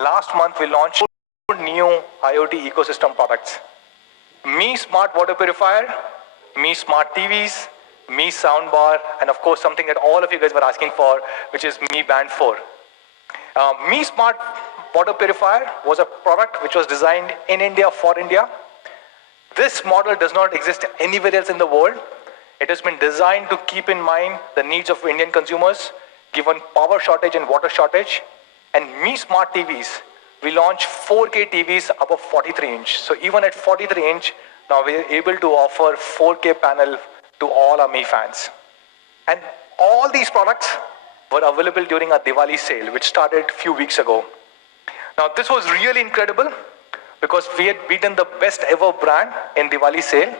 last month we launched new IoT ecosystem products. Mi Smart Water Purifier, Mi Smart TVs, Mi Soundbar, and of course something that all of you guys were asking for, which is Mi Band 4. Mi Smart Water Purifier was a product which was designed in India for India. This model does not exist anywhere else in the world. It has been designed to keep in mind the needs of Indian consumers, given power shortage and water shortage. And Mi Smart TVs, we launched 4K TVs above 43 inch. So even at 43 inch, now we're able to offer 4K panel to all our Mi fans. And all these products were available during our Diwali sale, which started a few weeks ago. Now this was really incredible because we had beaten the best ever brand in Diwali sale,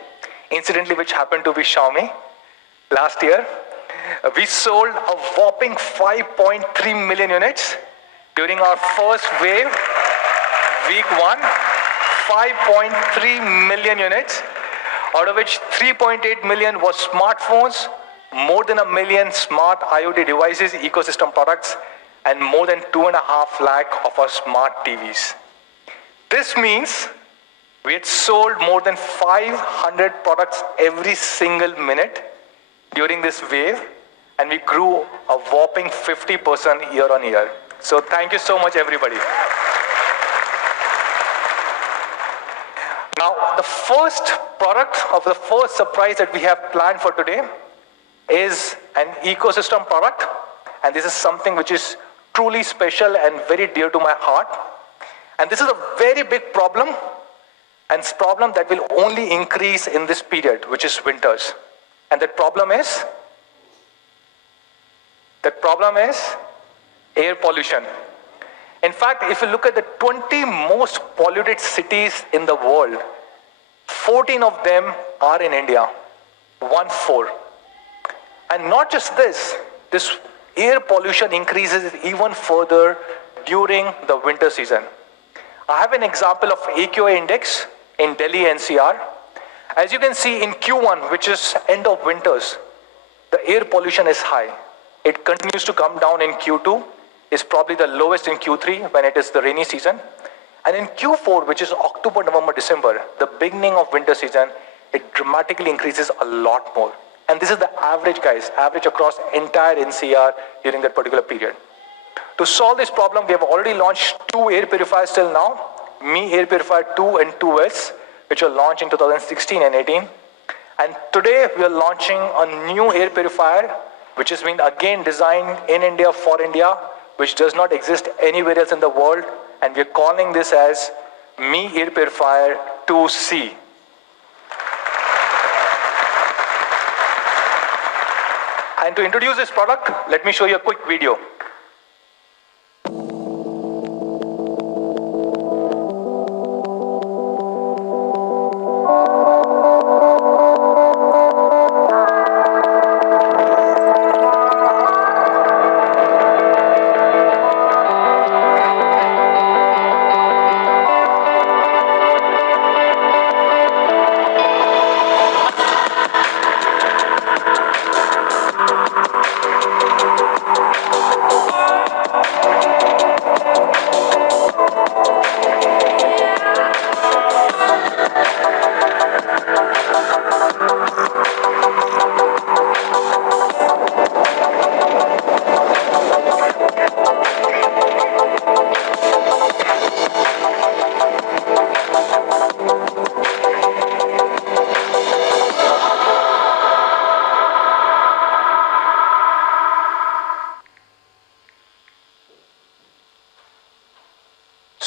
incidentally which happened to be Xiaomi last year. We sold a whopping 5.3 million units during our first wave, week 1, 5.3 million units, out of which 3.8 million was smartphones, more than 1 million smart IoT devices, ecosystem products, and more than 2.5 lakh of our smart TVs. This means we had sold more than 500 products every single minute during this wave, and we grew a whopping 50% year on year. So thank you so much, everybody. Now, the first product of the first surprise that we have planned for today is an ecosystem product, and this is something which is truly special and very dear to my heart. And this is a very big problem, and it's a problem that will only increase in this period, which is winters. And that problem is air pollution. In fact, if you look at the 20 most polluted cities in the world, 14 of them are in India, 1/4. And not just this air pollution increases even further during the winter season. I have an example of AQI index in Delhi NCR. As you can see in Q1, which is end of winters, the air pollution is high. It continues to come down in Q2, is probably the lowest in Q3 when it is the rainy season. And in Q4, which is October, November, December, the beginning of winter season, it dramatically increases a lot more. And this is the average, guys, average across entire NCR during that particular period. To solve this problem, we have already launched 2 air purifiers till now, Mi Air Purifier 2 and 2S, which were launched in 2016 and 18. And today we are launching a new air purifier, which has been again designed in India for India, which does not exist anywhere else in the world. And we're calling this as Mi Air Purifier 2C. And to introduce this product, let me show you a quick video.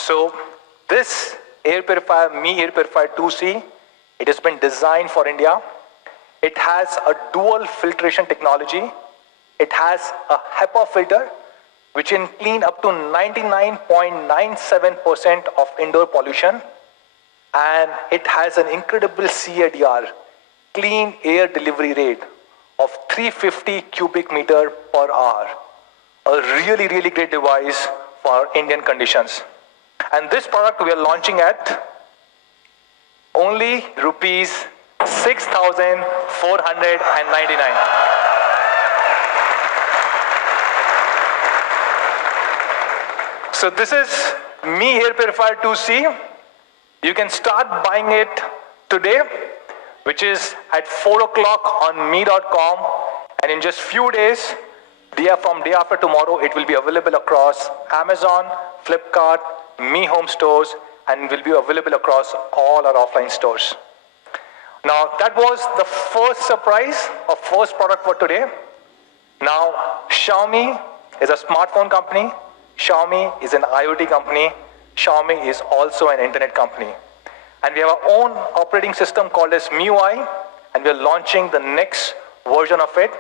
So this air purifier, Mi Air Purifier 2C, it has been designed for India. It has a dual filtration technology. It has a HEPA filter, which can clean up to 99.97% of indoor pollution. And it has an incredible CADR, clean air delivery rate of 350 cubic meter per hour. A really, really great device for Indian conditions. And this product we are launching at only rupees 6,499. So this is Mi Air Purifier 2C, you can start buying it today, which is at 4 o'clock on me.com, and in just few days, from day after tomorrow, it will be available across Amazon, Flipkart, Mi Home stores, and will be available across all our offline stores. Now, that was the first surprise of first product for today. Now, Xiaomi is a smartphone company. Xiaomi is an IoT company. Xiaomi is also an internet company. And we have our own operating system called as MIUI, and we're launching the next version of it.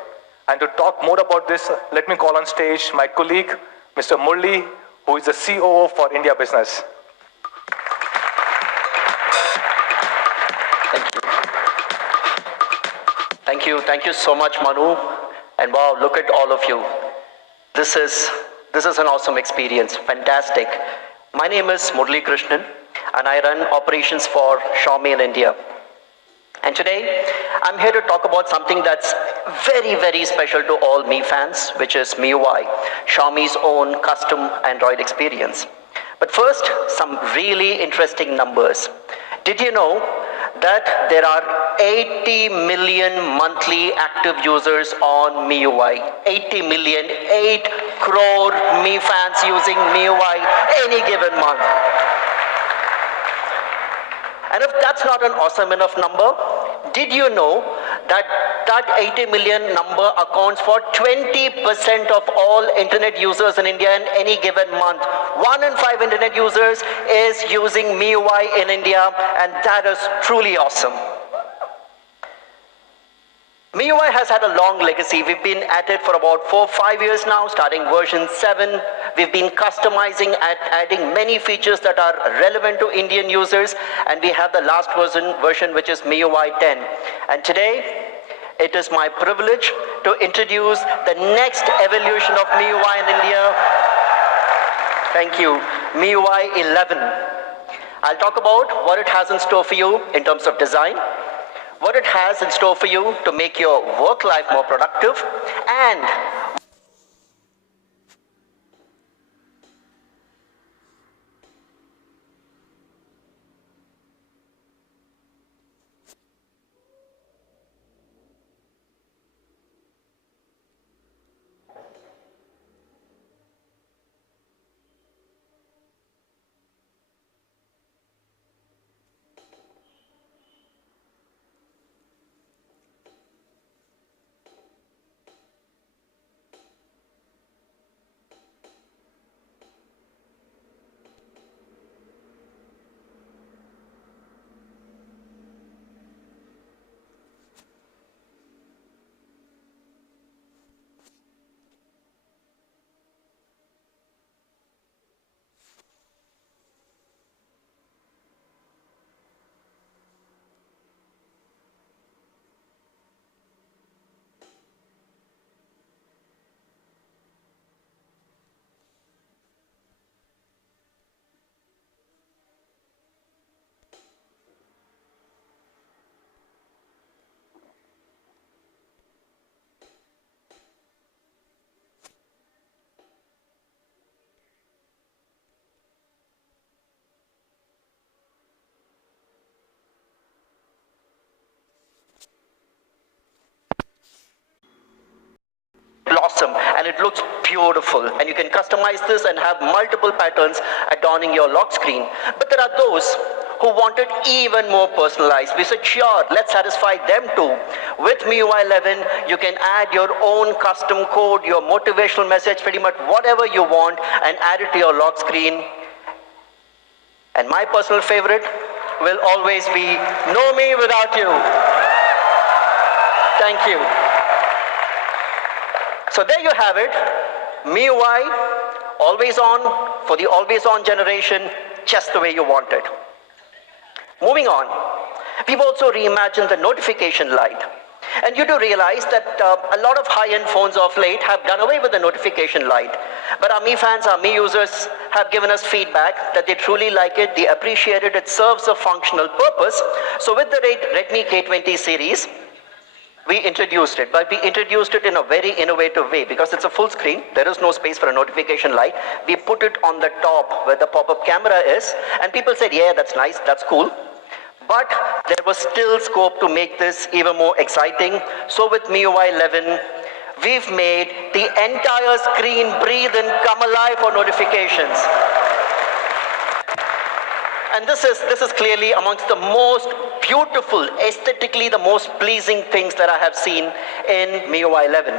And to talk more about this, let me call on stage my colleague, Mr. Murli, who is the COO for India business. Thank you so much, Manu. And wow, look at all of you. This is an awesome experience, fantastic. My name is Murli Krishnan, and I run operations for Xiaomi in India. And today, I'm here to talk about something that's very, very special to all Mi fans, which is MIUI, Xiaomi's own custom Android experience. But first, some really interesting numbers. Did you know that there are 80 million monthly active users on MIUI? 80 million, 8 crore Mi fans using MIUI any given month. And if that's not an awesome enough number, did you know that that 80 million number accounts for 20% of all internet users in India in any given month? 1 in 5 internet users is using MIUI in India, and that is truly awesome. MIUI has had a long legacy. We've been at it for about 4 or 5 years now, starting version 7. We've been customizing and adding many features that are relevant to Indian users, and we have the last version which is MIUI 10. And today, it is my privilege to introduce the next evolution of MIUI in India. Thank you. MIUI 11. I'll talk about what it has in store for you in terms of design, what it has in store for you to make your work life more productive, and awesome, and it looks beautiful, and you can customize this and have multiple patterns adorning your lock screen. But there are those who want it even more personalized. We said, sure, let's satisfy them too. With MIUI 11, you can add your own custom code, your motivational message, pretty much whatever you want, and add it to your lock screen. And my personal favorite will always be "No Me Without You." Thank you. So there you have it, MIUI, always on, for the always on generation, just the way you want it. Moving on, we've also reimagined the notification light. And you do realize that a lot of high-end phones of late have done away with the notification light. But our Mi fans, our Mi users have given us feedback that they truly like it, they appreciate it, it serves a functional purpose. So with the Redmi K20 series, we introduced it, but we introduced it in a very innovative way because it's a full screen. There is no space for a notification light. We put it on the top where the pop-up camera is, and people said, yeah, that's nice, that's cool. But there was still scope to make this even more exciting. So with MIUI 11, we've made the entire screen breathe and come alive for notifications. And this is clearly amongst the most beautiful, aesthetically the most pleasing things that I have seen in MIUI 11.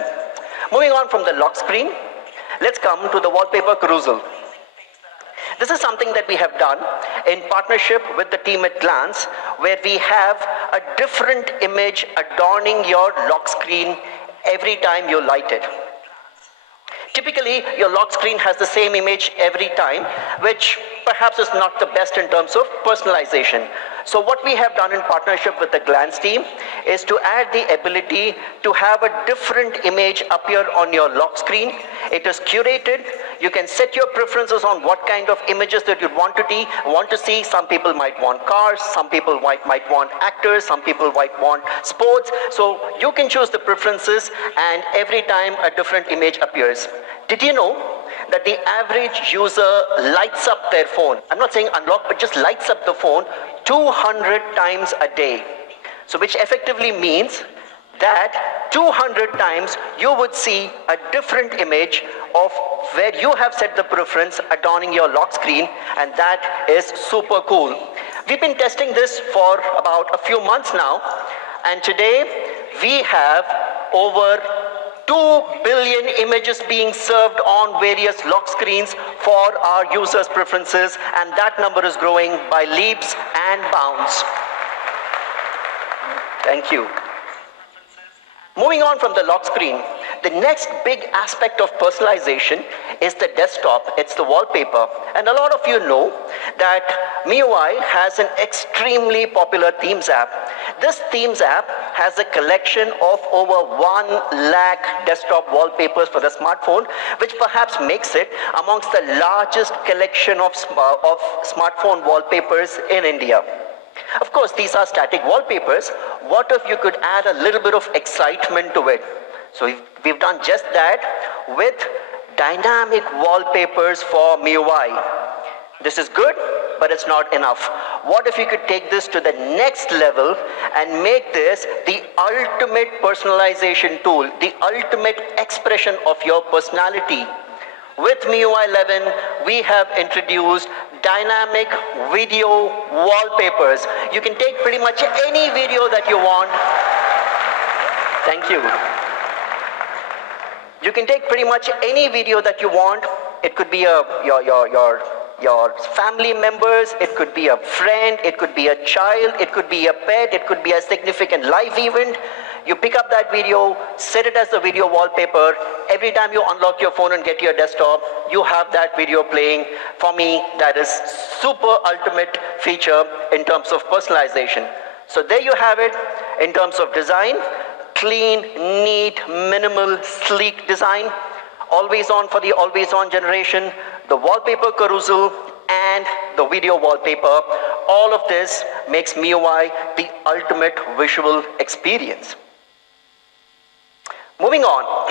Moving on from the lock screen, let's come to the wallpaper carousel. This is something that we have done in partnership with the team at Glance, where we have a different image adorning your lock screen every time you light it. Typically, your lock screen has the same image every time, which perhaps is not the best in terms of personalization. So what we have done in partnership with the Glance team is to add the ability to have a different image appear on your lock screen. It is curated. You can set your preferences on what kind of images that you want to see. Some people might want cars, some people might want actors, some people might want sports. So you can choose the preferences, and every time a different image appears. Did you know that the average user lights up their phone? I'm not saying unlock, but just lights up the phone 200 times a day. So which effectively means that 200 times you would see a different image of where you have set the preference adorning your lock screen, and that is super cool. We've been testing this for about a few months now, and today we have over 2 billion images being served on various lock screens for our users' preferences, and that number is growing by leaps and bounds. Thank you. Moving on from the lock screen, the next big aspect of personalization is the desktop. It's the wallpaper. And a lot of you know that MIUI has an extremely popular Themes app. This Themes app has a collection of over 1 lakh desktop wallpapers for the smartphone, which perhaps makes it amongst the largest collection of smartphone wallpapers in India. Of course, these are static wallpapers. What if you could add a little bit of excitement to it? So we've done just that with dynamic wallpapers for MIUI. This is good, but it's not enough. What if you could take this to the next level and make this the ultimate personalization tool, the ultimate expression of your personality? With MIUI 11, we have introduced dynamic video wallpapers. You can take pretty much any video that you want. Thank you. You can take pretty much any video that you want. It could be your family members, it could be a friend, it could be a child, it could be a pet, it could be a significant live event. You pick up that video, set it as a video wallpaper. Every time you unlock your phone and get to your desktop, you have that video playing. For me, that is super ultimate feature in terms of personalization. So there you have it in terms of design. Clean, neat, minimal, sleek design. Always on for the always on generation. The wallpaper carousel and the video wallpaper. All of this makes MIUI the ultimate visual experience. Moving on,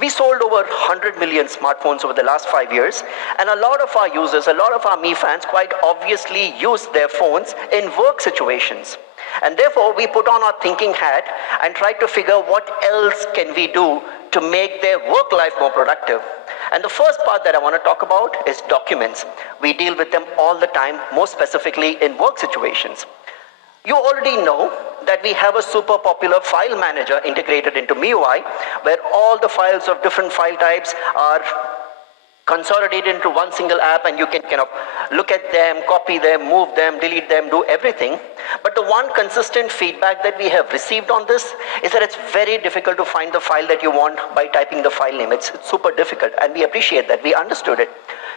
we sold over 100 million smartphones over the last 5 years, and a lot of our users, a lot of our Mi fans quite obviously use their phones in work situations. And therefore, we put on our thinking hat and tried to figure what else can we do to make their work life more productive. And the first part that I want to talk about is documents. We deal with them all the time, more specifically in work situations. You already know that we have a super popular file manager integrated into MIUI, where all the files of different file types are consolidated into one single app, and you can kind of look at them, copy them, move them, delete them, do everything. But the one consistent feedback that we have received on this is that it's very difficult to find the file that you want by typing the file name. It's super difficult, and we appreciate that. We understood it.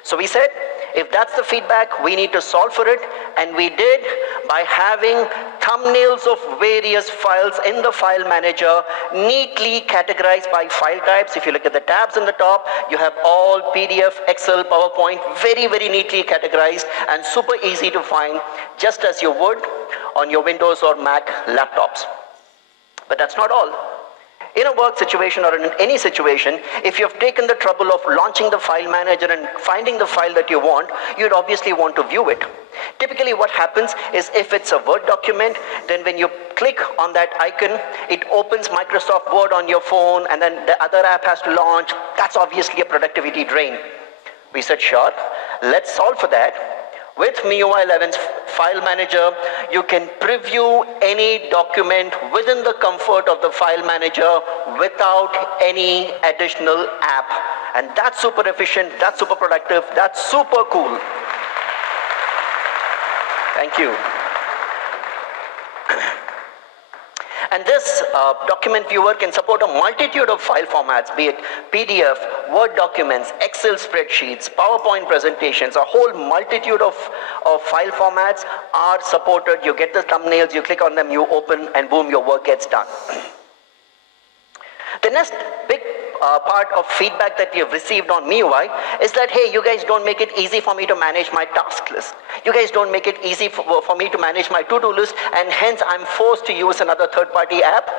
So we said, if that's the feedback, we need to solve for it, and we did by having thumbnails of various files in the file manager, neatly categorized by file types. If you look at the tabs on the top, you have all PDF, Excel, PowerPoint, very, very neatly categorized and super easy to find, just as you would on your Windows or Mac laptops. But that's not all. In a work situation or in any situation, if you've taken the trouble of launching the file manager and finding the file that you want, you'd obviously want to view it. Typically what happens is if it's a Word document, then when you click on that icon, it opens Microsoft Word on your phone and then the other app has to launch. That's obviously a productivity drain. We said, sure, let's solve for that. With MIUI 11's file manager, you can preview any document within the comfort of the file manager without any additional app. And that's super efficient, that's super productive, that's super cool. Thank you. And this document viewer can support a multitude of file formats, be it PDF, Word documents, Excel spreadsheets, PowerPoint presentations, a whole multitude of file formats are supported. You get the thumbnails, you click on them, you open, and boom, your work gets done. The next big part of feedback that we have received on MIUI is that, hey, you guys don't make it easy for me to manage my task list. You guys don't make it easy for me to manage my to-do list, and hence I'm forced to use another third-party app.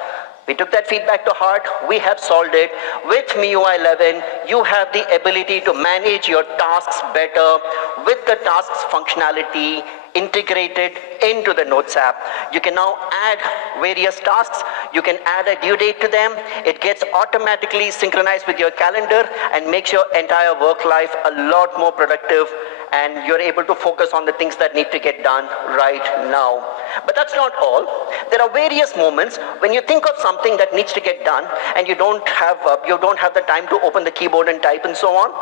We took that feedback to heart. We have solved it. With MIUI 11, you have the ability to manage your tasks better with the tasks functionality integrated into the Notes app. You can now add various tasks. You can add a due date to them. It gets automatically synchronized with your calendar and makes your entire work life a lot more productive, and you're able to focus on the things that need to get done right now. But that's not all. There are various moments when you think of something that needs to get done and you don't have the time to open the keyboard and type and so on.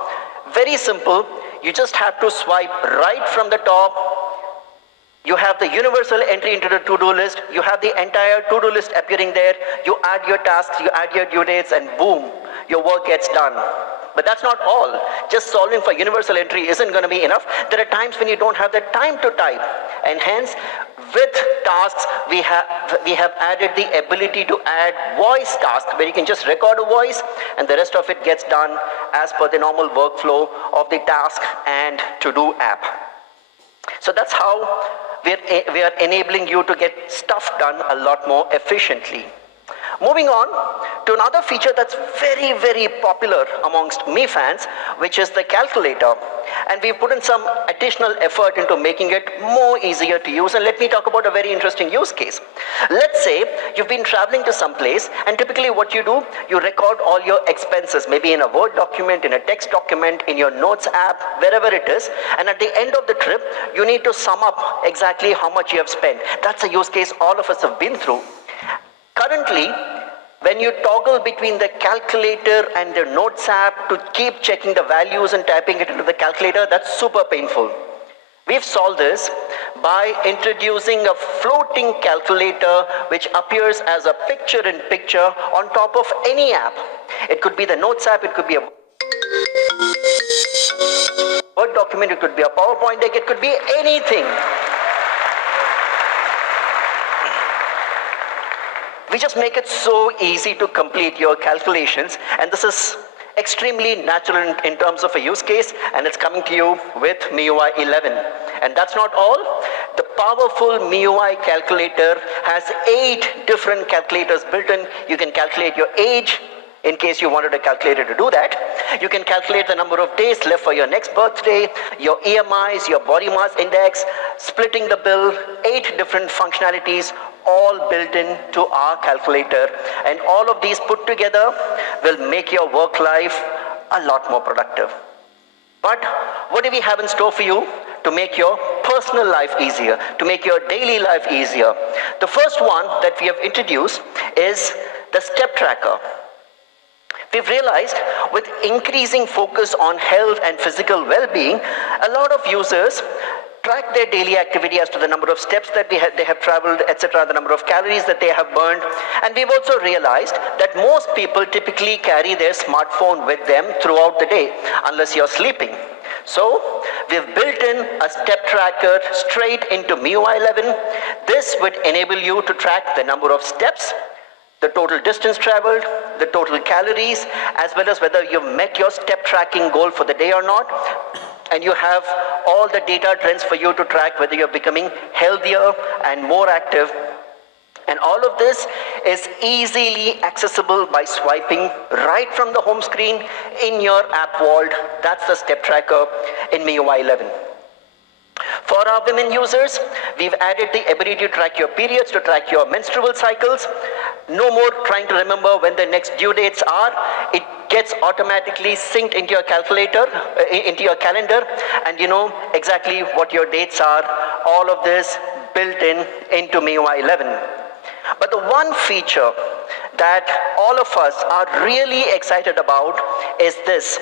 Very simple. You just have to swipe right from the top. You have the universal entry into the to-do list. You have the entire to-do list appearing there. You add your tasks, you add your due dates, and boom, your work gets done. But that's not all. Just solving for universal entry isn't going to be enough. There are times when you don't have the time to type, and hence with tasks we have added the ability to add voice tasks where you can just record a voice and the rest of it gets done as per the normal workflow of the task and to-do app. So that's how we are enabling you to get stuff done a lot more efficiently. Moving on to another feature that's very, very popular amongst me fans, which is the calculator. And we've put in some additional effort into making it more easier to use. And let me talk about a very interesting use case. Let's say you've been traveling to some place, and typically what you do, you record all your expenses, maybe in a Word document, in a text document, in your Notes app, wherever it is. And at the end of the trip, you need to sum up exactly how much you have spent. That's a use case all of us have been through. Currently, when you toggle between the calculator and the Notes app to keep checking the values and typing it into the calculator, that's super painful. We've solved this by introducing a floating calculator which appears as a picture-in-picture on top of any app. It could be the Notes app, it could be a Word document, it could be a PowerPoint deck, it could be anything. We just make it so easy to complete your calculations, and this is extremely natural in terms of a use case, and it's coming to you with MIUI 11. And that's not all. The powerful MIUI calculator has 8 different calculators built in. You can calculate your age, in case you wanted a calculator to do that. You can calculate the number of days left for your next birthday, your EMIs, your body mass index, splitting the bill, 8 different functionalities, all built into our calculator. And all of these put together will make your work life a lot more productive. But what do we have in store for you to make your personal life easier, to make your daily life easier? The first one that we have introduced is the step tracker. We've realized with increasing focus on health and physical well-being, a lot of users track their daily activity as to the number of steps that they have traveled, etc., the number of calories that they have burned. And we've also realized that most people typically carry their smartphone with them throughout the day, unless you're sleeping. So we've built in a step tracker straight into MIUI 11. This would enable you to track the number of steps, the total distance traveled, the total calories, as well as whether you've met your step tracking goal for the day or not. And you have all the data trends for you to track whether you're becoming healthier and more active And all of this is easily accessible by swiping right from the home screen in your app vault. That's the step tracker in MIUI 11. For our women users, we've added the ability to track your periods, to track your menstrual cycles. No more trying to remember when the next due dates are. It gets automatically synced into your calculator, into your calendar, and you know exactly what your dates are. All of this built into MIUI 11. But the one feature that all of us are really excited about is this,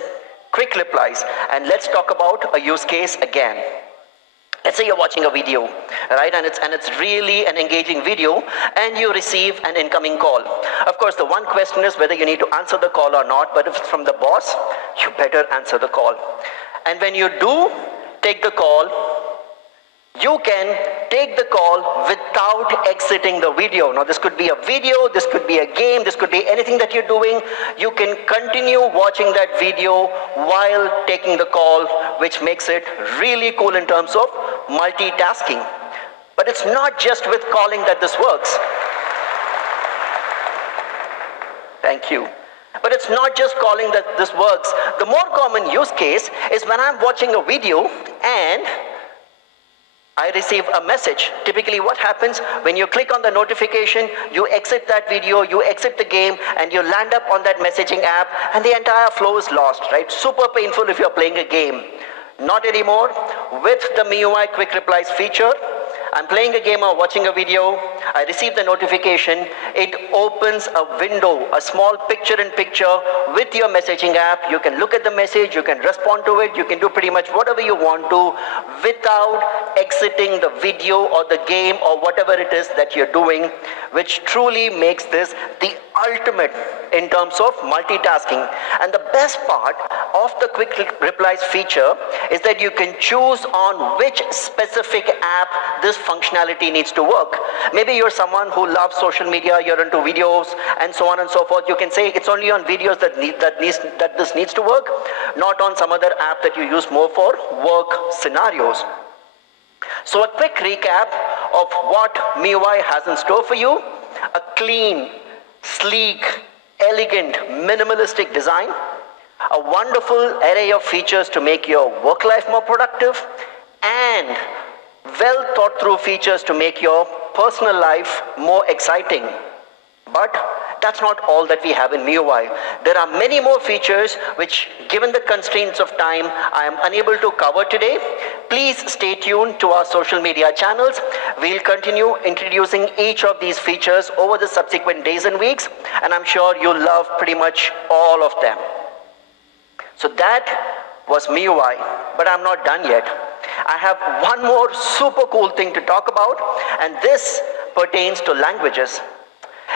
quick replies. And let's talk about a use case again. Let's say you're watching a video, right, and it's really an engaging video, and you receive an incoming call. Of course, the one question is whether you need to answer the call or not, but if it's from the boss, you better answer the call. And when you do take the call, you can take the call without exiting the video. Now, this could be a video, this could be a game, this could be anything that you're doing. You can continue watching that video while taking the call, which makes it really cool in terms of multitasking. But it's not just with calling that this works. Thank you. But it's not just calling that this works. The more common use case is when I'm watching a video and I receive a message. Typically what happens when you click on the notification, you exit that video, you exit the game, and you land up on that messaging app, and the entire flow is lost, right? Super painful if you're playing a game. Not anymore. With the MIUI Quick Replies feature, I'm playing a game or watching a video, I receive the notification, it opens a window, a small picture-in-picture with your messaging app. You can look at the message, you can respond to it, you can do pretty much whatever you want to without exiting the video or the game or whatever it is that you're doing, which truly makes this the ultimate in terms of multitasking. And the best part of the Quick Replies feature is that you can choose on which specific app this functionality needs to work. Maybe you're someone who loves social media, you're into videos and so on and so forth. You can say it's only on videos that this needs to work, not on some other app that you use more for work scenarios. So a quick recap of what MIUI has in store for you: a clean, sleek, elegant, minimalistic design, a wonderful array of features to make your work life more productive, and well thought through features to make your personal life more exciting. But that's not all that we have in MIUI. There are many more features which, given the constraints of time, I am unable to cover today. Please stay tuned to our social media channels. We'll continue introducing each of these features over the subsequent days and weeks, and I'm sure you'll love pretty much all of them. So that was MIUI, but I'm not done yet. I have one more super cool thing to talk about, and this pertains to languages.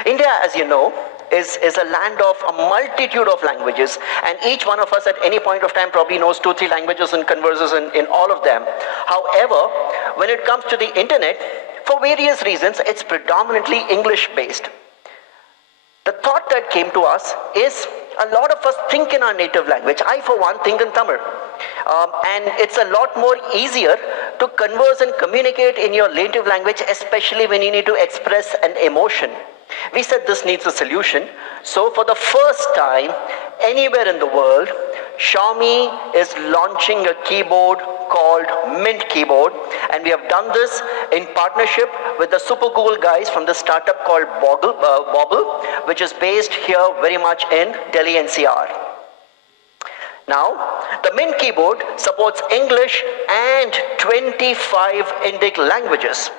India, as you know, is a land of a multitude of languages, and each one of us at any point of time probably knows 2-3 languages and converses in all of them. However, when it comes to the internet, for various reasons, it's predominantly English-based. The thought that came to us is a lot of us think in our native language. I, for one, think in Tamil. And it's a lot more easier to converse and communicate in your native language, especially when you need to express an emotion. We said this needs a solution. So for the first time anywhere in the world, Xiaomi is launching a keyboard called Mint Keyboard, and we have done this in partnership with the super cool guys from the startup called Bobble, which is based here very much in Delhi NCR. Now, the Mint Keyboard supports English and 25 Indic languages.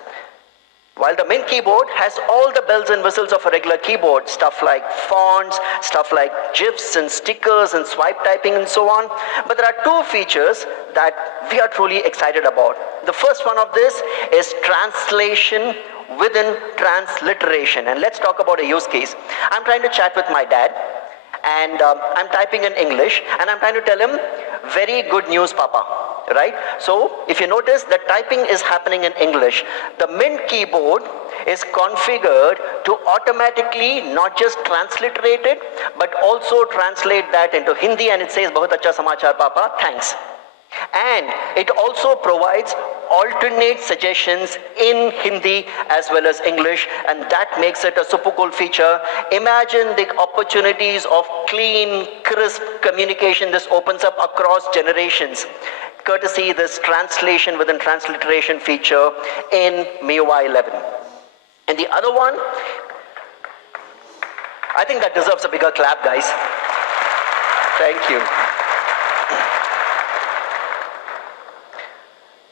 While the Mint Keyboard has all the bells and whistles of a regular keyboard, stuff like fonts, stuff like GIFs and stickers and swipe typing and so on, but there are two features that we are truly excited about. The first one of this is translation within transliteration. And let's talk about a use case. I'm trying to chat with my dad, and I'm typing in English, and I'm trying to tell him, very good news, Papa. Right? So if you notice, the typing is happening in English. The Mint Keyboard is configured to automatically not just transliterate it, but also translate that into Hindi, and it says, "Bahut acha samachar, Papa, thanks." And it also provides alternate suggestions in Hindi as well as English, and that makes it a super cool feature. Imagine the opportunities of clean, crisp communication this opens up across generations, courtesy this translation within transliteration feature in MIUI 11. And the other one, I think that deserves a bigger clap, guys. Thank you.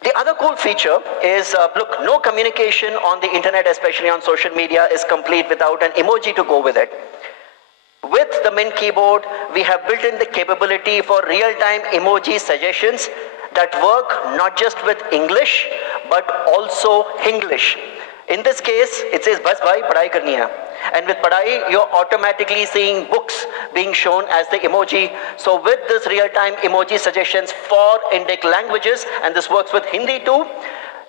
The other cool feature is, look, no communication on the internet, especially on social media, is complete without an emoji to go with it. With the Mint keyboard, we have built in the capability for real-time emoji suggestions that work not just with English, but also Hinglish. In this case, it says, "Bas bhai, padhai karni hai." And with padhai, you're automatically seeing books being shown as the emoji. So with this real-time emoji suggestions for Indic languages, and this works with Hindi too,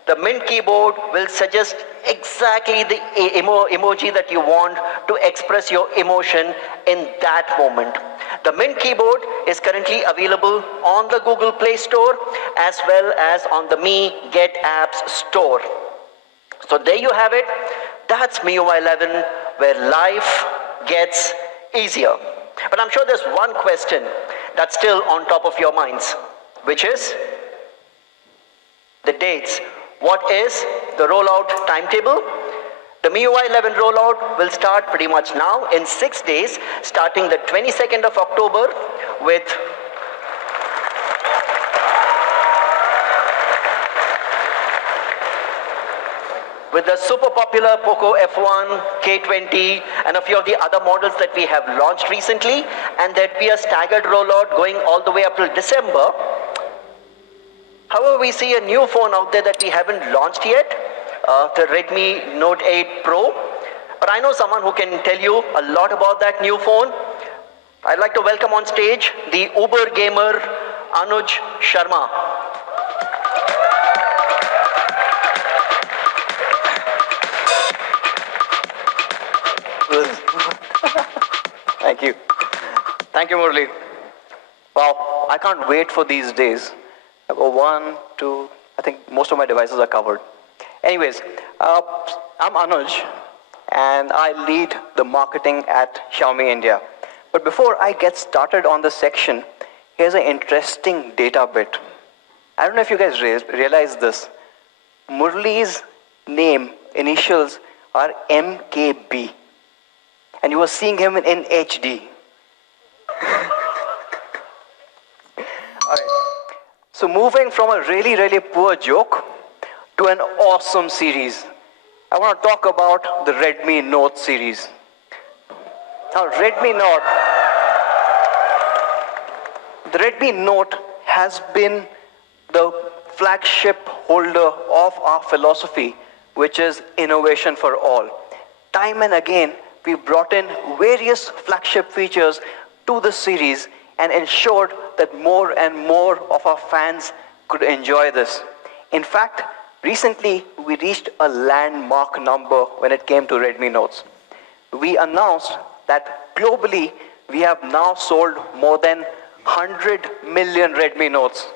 the Mint keyboard will suggest exactly the emoji that you want to express your emotion in that moment. The Mint keyboard is currently available on the Google Play Store as well as on the Mi Get Apps store. So there you have it. That's MIUI 11, where life gets easier. But I'm sure there's one question that's still on top of your minds, which is the dates. What is the rollout timetable? The MIUI 11 rollout will start pretty much now in 6 days, starting the 22nd of October with the super popular Poco F1, K20, and a few of the other models that we have launched recently, and there'd be a staggered rollout going all the way up till December. However, we see a new phone out there that we haven't launched yet, the Redmi Note 8 Pro. But I know someone who can tell you a lot about that new phone. I'd like to welcome on stage the Uber gamer Anuj Sharma. Thank you. Thank you, Murli. Wow, I can't wait for these days. I've got 1, 2, I think most of my devices are covered. Anyways, I'm Anuj, and I lead the marketing at Xiaomi India. But before I get started on this section, here's an interesting data bit. I don't know if you guys realize this. Murli's name, initials, are MKB. And you were seeing him in HD. Alright. So moving from a really, really poor joke to an awesome series, I want to talk about the Redmi Note series. Now, the Redmi Note has been the flagship holder of our philosophy, which is innovation for all. Time and again, we brought in various flagship features to the series and ensured that more and more of our fans could enjoy this. In fact, recently we reached a landmark number when it came to Redmi Notes. We announced that globally we have now sold more than 100 million Redmi Notes.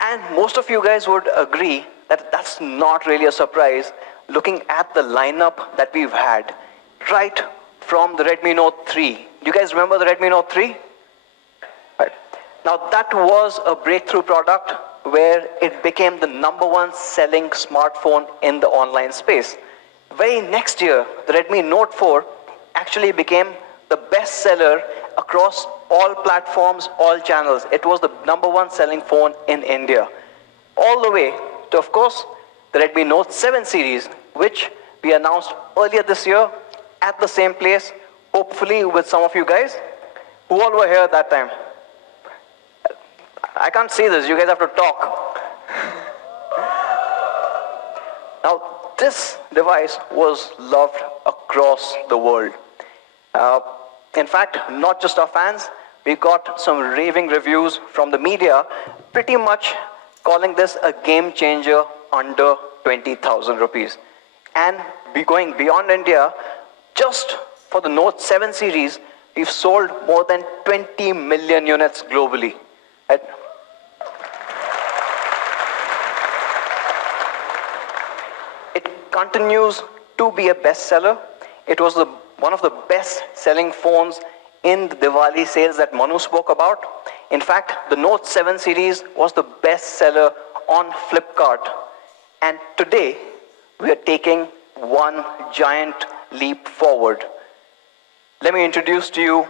And most of you guys would agree that that's not really a surprise looking at the lineup that we've had right from the Redmi Note 3. Do you guys remember the Redmi Note 3? Right. Now that was a breakthrough product where it became the #1 selling smartphone in the online space. Very next year, the Redmi Note 4 actually became the best seller across all platforms, all channels. It was the #1 selling phone in India. All the way to, of course, the Redmi Note 7 series, which we announced earlier this year at the same place, hopefully with some of you guys who all were here at that time. I can't see this, you guys have to talk. Now, this device was loved across the world. In fact, not just our fans, we got some raving reviews from the media, pretty much calling this a game changer under 20,000 rupees. And going beyond India, just for the Note 7 series, We've sold more than 20 million units globally. Right? It continues to be a bestseller. It was one of the best-selling phones in the Diwali sales that Manu spoke about. In fact, the Note 7 series was the bestseller on Flipkart. And today, we are taking one giant leap forward. Let me introduce to you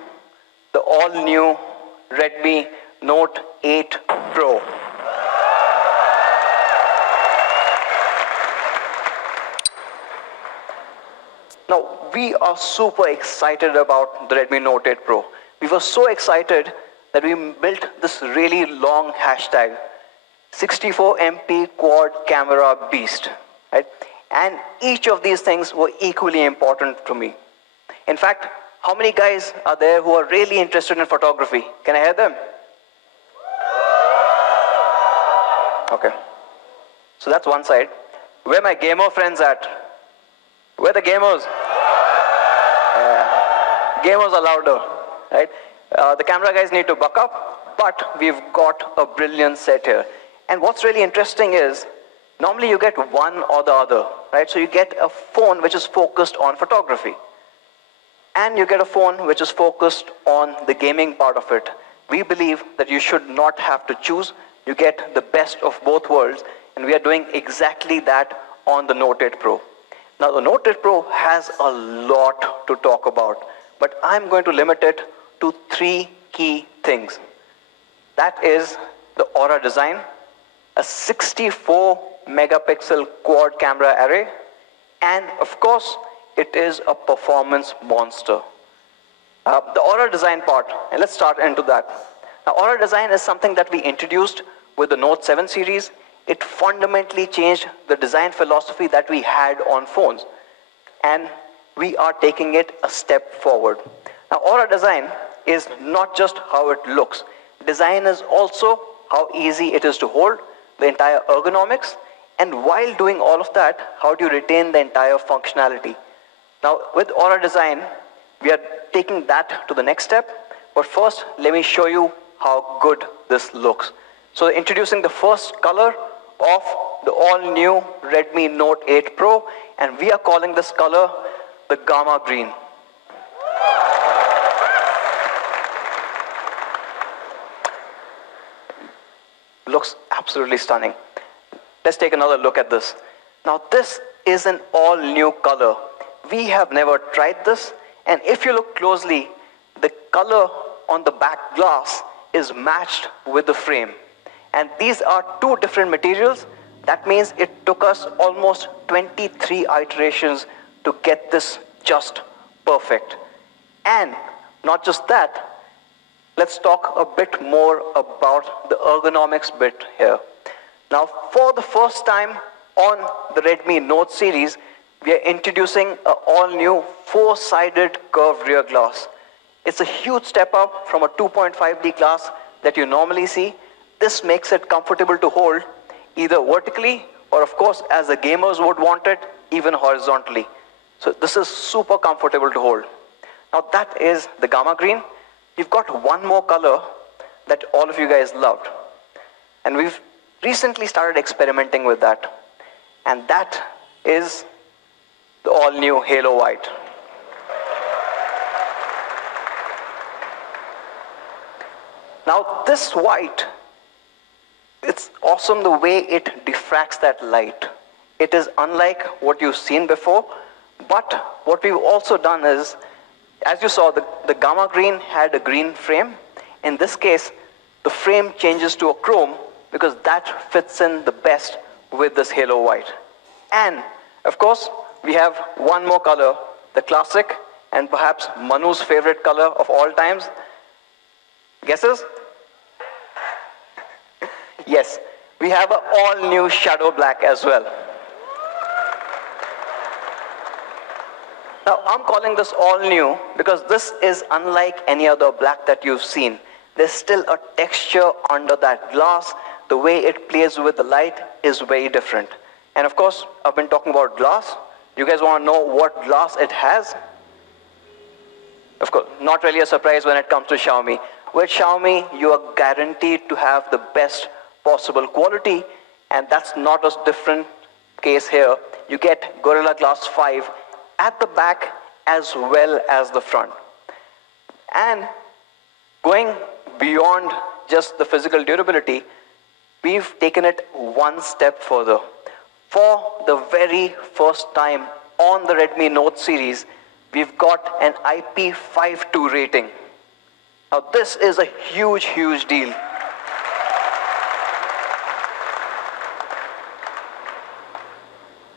the all-new Redmi Note 8 Pro. Now, we are super excited about the Redmi Note 8 Pro. We were so excited that we built this really long hashtag, 64 MP quad camera beast, right? And each of these things were equally important to me. In fact, how many guys are there who are really interested in photography? Can I hear them? Okay. So that's one side. Where are my gamer friends at? Where are the gamers? Gamers are louder, right? The camera guys need to buck up, but we've got a brilliant set here. And what's really interesting is, normally you get one or the other, right? So you get a phone which is focused on photography. And you get a phone which is focused on the gaming part of it. We believe that you should not have to choose. You get the best of both worlds. And we are doing exactly that on the Note 8 Pro. Now, the Note 8 Pro has a lot to talk about, but I'm going to limit it to 3 key things. That is the Aura design, a 64 megapixel quad camera array, and of course, it is a performance monster. The Aura design part, and let's start into that. Now, Aura design is something that we introduced with the Note 7 series. It fundamentally changed the design philosophy that we had on phones. And we are taking it a step forward. Now, Aura design is not just how it looks. Design is also how easy it is to hold, the entire ergonomics, and while doing all of that, how do you retain the entire functionality? Now, with Aura design, we are taking that to the next step. But first, let me show you how good this looks. So, introducing the first color of the all-new Redmi Note 8 Pro, and we are calling this color the Gamma Green. Looks absolutely stunning. Let's take another look at this. Now, this is an all-new color. We have never tried this, and if you look closely, the color on the back glass is matched with the frame. And these are 2 different materials. That means it took us almost 23 iterations to get this just perfect. And not just that, let's talk a bit more about the ergonomics bit here. Now, for the first time on the Redmi Note series, we are introducing an all-new 4-sided curved rear glass. It's a huge step up from a 2.5D glass that you normally see. This makes it comfortable to hold either vertically or, of course, as the gamers would want it, even horizontally. So this is super comfortable to hold. Now, that is the Gamma Green. We've got one more color that all of you guys loved. And we've recently started experimenting with that. And that is the all-new Halo White. Now, this white, it's awesome the way it diffracts that light. It is unlike what you've seen before, but what we've also done is, as you saw, the Gamma Green had a green frame. In this case, the frame changes to a chrome because that fits in the best with this Halo White. And, of course, we have one more color, the classic, and perhaps Manu's favorite color of all times. Guesses? Yes, we have an all-new shadow black as well. Now, I'm calling this all-new because this is unlike any other black that you've seen. There's still a texture under that glass. The way it plays with the light is very different. And of course, I've been talking about glass. You guys want to know what glass it has? Of course, not really a surprise when it comes to Xiaomi. With Xiaomi, you are guaranteed to have the best possible quality, and that's not a different case here. You get Gorilla Glass 5 at the back as well as the front. And going beyond just the physical durability, we've taken it one step further. For the very first time on the Redmi Note series, we've got an IP52 rating. Now this is a huge, huge deal.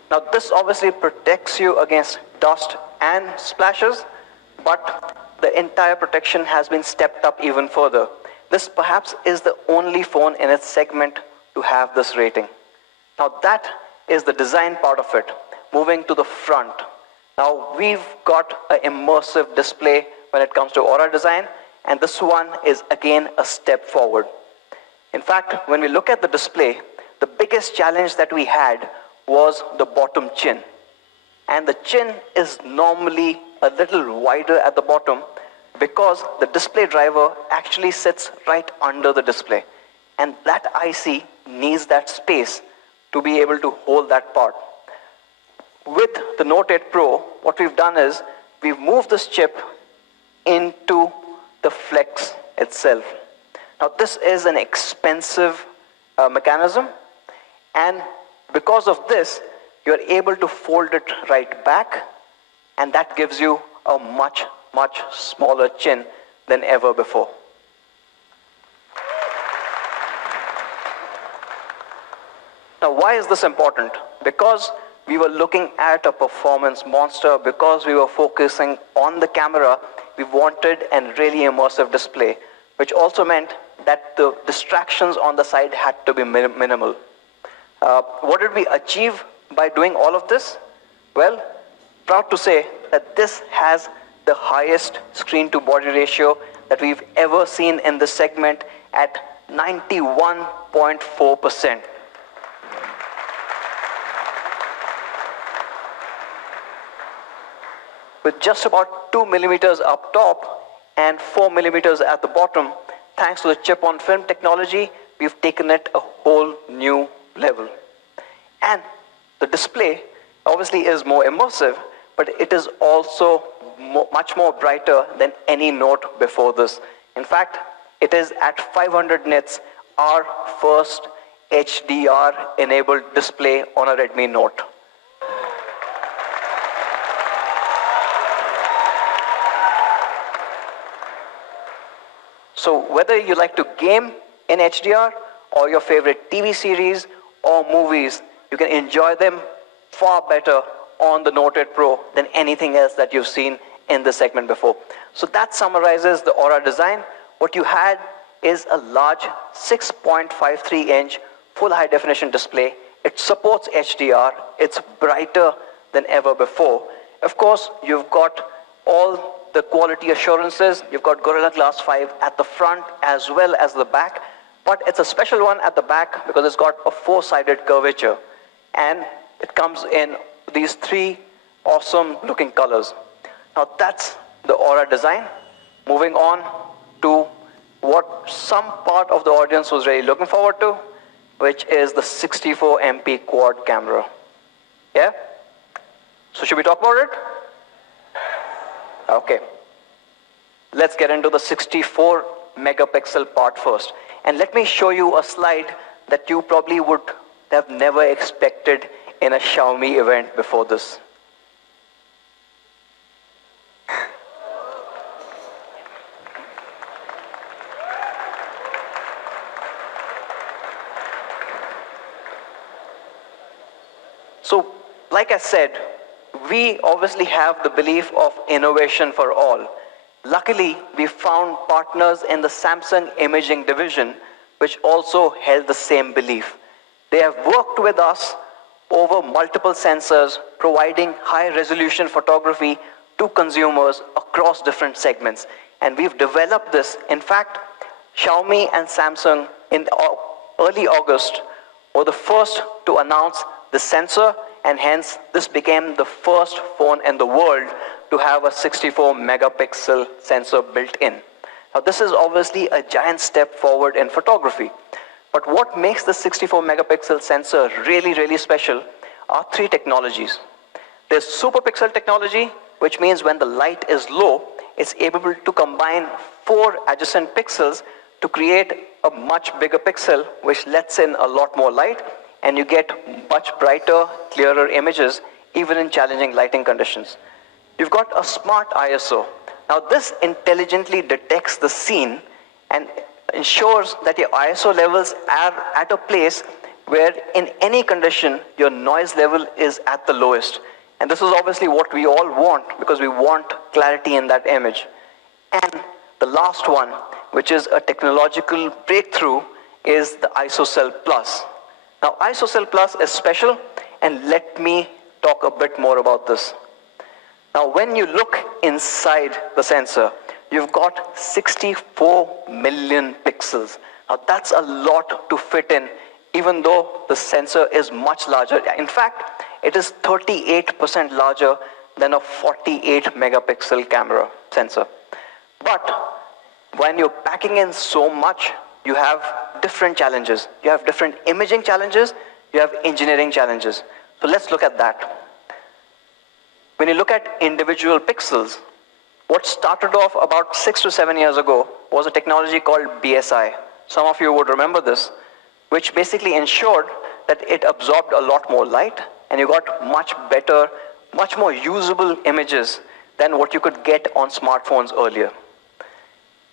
Now this obviously protects you against dust and splashes, but the entire protection has been stepped up even further. This perhaps is the only phone in its segment to have this rating. Now that is the design part of it. Moving to the front. Now we've got an immersive display when it comes to Aura design, and this one is again a step forward. In fact, when we look at the display, the biggest challenge that we had was the bottom chin. And the chin is normally a little wider at the bottom because the display driver actually sits right under the display. And that IC needs that space to be able to hold that part. With the Note 8 Pro, what we've done is we've moved this chip into the flex itself. Now this is an expensive mechanism, and because of this, you're able to fold it right back, and that gives you a much, much smaller chin than ever before. Now, why is this important? Because we were looking at a performance monster, because we were focusing on the camera, we wanted a really immersive display, which also meant that the distractions on the side had to be minimal. What did we achieve by doing all of this? Well, proud to say that this has the highest screen to body ratio that we've ever seen in this segment at 91.4%. With just about 2 millimeters up top and 4 millimeters at the bottom, thanks to the chip-on-film technology, we've taken it a whole new level. And the display obviously is more immersive, but it is also much more brighter than any Note before this. In fact, it is at 500 nits, our first HDR-enabled display on a Redmi Note. So whether you like to game in HDR or your favorite TV series or movies, you can enjoy them far better on the Note 8 Pro than anything else that you've seen in this segment before. So that summarizes the Aura design. What you had is a large 6.53-inch full high definition display. It supports HDR. It's brighter than ever before. Of course, you've got all the quality assurances. You've got Gorilla Glass 5 at the front as well as the back, but it's a special one at the back because it's got a four-sided curvature, and it comes in these three awesome looking colors. Now that's the Aura design. Moving on to what some part of the audience was really looking forward to, which is the 64 MP quad camera. Yeah? So should we talk about it? Okay. Let's get into the 64 megapixel part first. And let me show you a slide that you probably would have never expected in a Xiaomi event before this. So, like I said, we obviously have the belief of innovation for all. Luckily, we found partners in the Samsung imaging division, which also held the same belief. They have worked with us over multiple sensors, providing high-resolution photography to consumers across different segments. And we've developed this. In fact, Xiaomi and Samsung in early August were the first to announce the sensor and hence this became the first phone in the world to have a 64 megapixel sensor built in. Now this is obviously a giant step forward in photography. But what makes the 64 megapixel sensor really, really special are three technologies. There's super pixel technology, which means when the light is low, it's able to combine 4 adjacent pixels to create a much bigger pixel, which lets in a lot more light, and you get much brighter, clearer images, even in challenging lighting conditions. You've got a smart ISO. Now this intelligently detects the scene and ensures that your ISO levels are at a place where in any condition, your noise level is at the lowest. And this is obviously what we all want, because we want clarity in that image. And the last one, which is a technological breakthrough, is the ISOCell Plus. Now ISOCell Plus is special, and let me talk a bit more about this. Now when you look inside the sensor, you've got 64 million pixels. Now that's a lot to fit in, even though the sensor is much larger. In fact, it is 38% larger than a 48 megapixel camera sensor. But when you're packing in so much, you have different challenges. You have different imaging challenges, you have engineering challenges. So let's look at that. When you look at individual pixels, what started off about 6 to 7 years ago was a technology called BSI. Some of you would remember this, which basically ensured that it absorbed a lot more light, and you got much better, much more usable images than what you could get on smartphones earlier.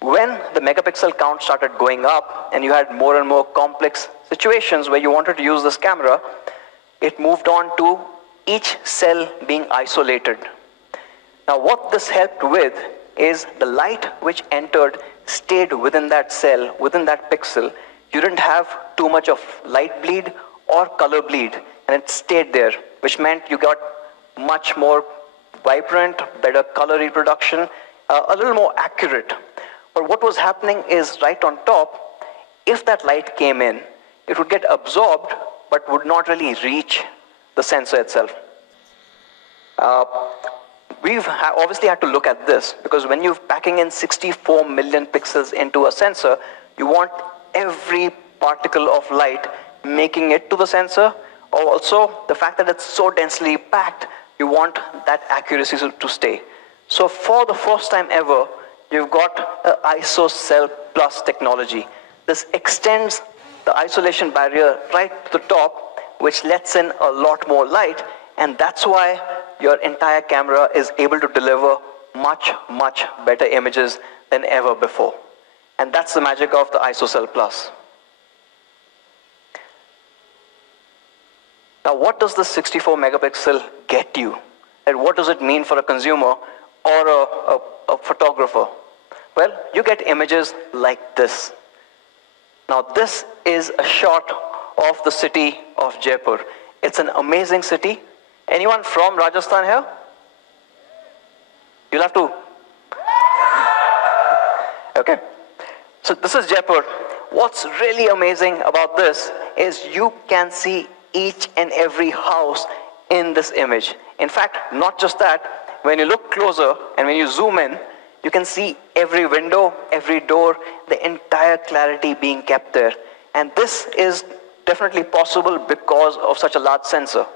When the megapixel count started going up and you had more and more complex situations where you wanted to use this camera, it moved on to each cell being isolated. Now what this helped with is the light which entered stayed within that cell, within that pixel. You didn't have too much of light bleed or color bleed, and it stayed there, which meant you got much more vibrant, better color reproduction, a little more accurate. But what was happening is right on top, if that light came in, it would get absorbed, but would not really reach the sensor itself. We've obviously had to look at this, because when you're packing in 64 million pixels into a sensor, you want every particle of light making it to the sensor. Also, the fact that it's so densely packed, you want that accuracy to stay. So for the first time ever, you've got an ISOCell Plus technology. This extends the isolation barrier right to the top, which lets in a lot more light, and that's why your entire camera is able to deliver much, much better images than ever before. And that's the magic of the ISOCell Plus. Now what does the 64 megapixel get you? And what does it mean for a consumer or a photographer? Well, you get images like this. Now this is a shot of the city of Jaipur. It's an amazing city. Anyone from Rajasthan here? You'll have to. Okay. So this is Jaipur. What's really amazing about this is you can see each and every house in this image. In fact, not just that, when you look closer and when you zoom in, you can see every window, every door, the entire clarity being kept there. And this is definitely possible because of such a large sensor.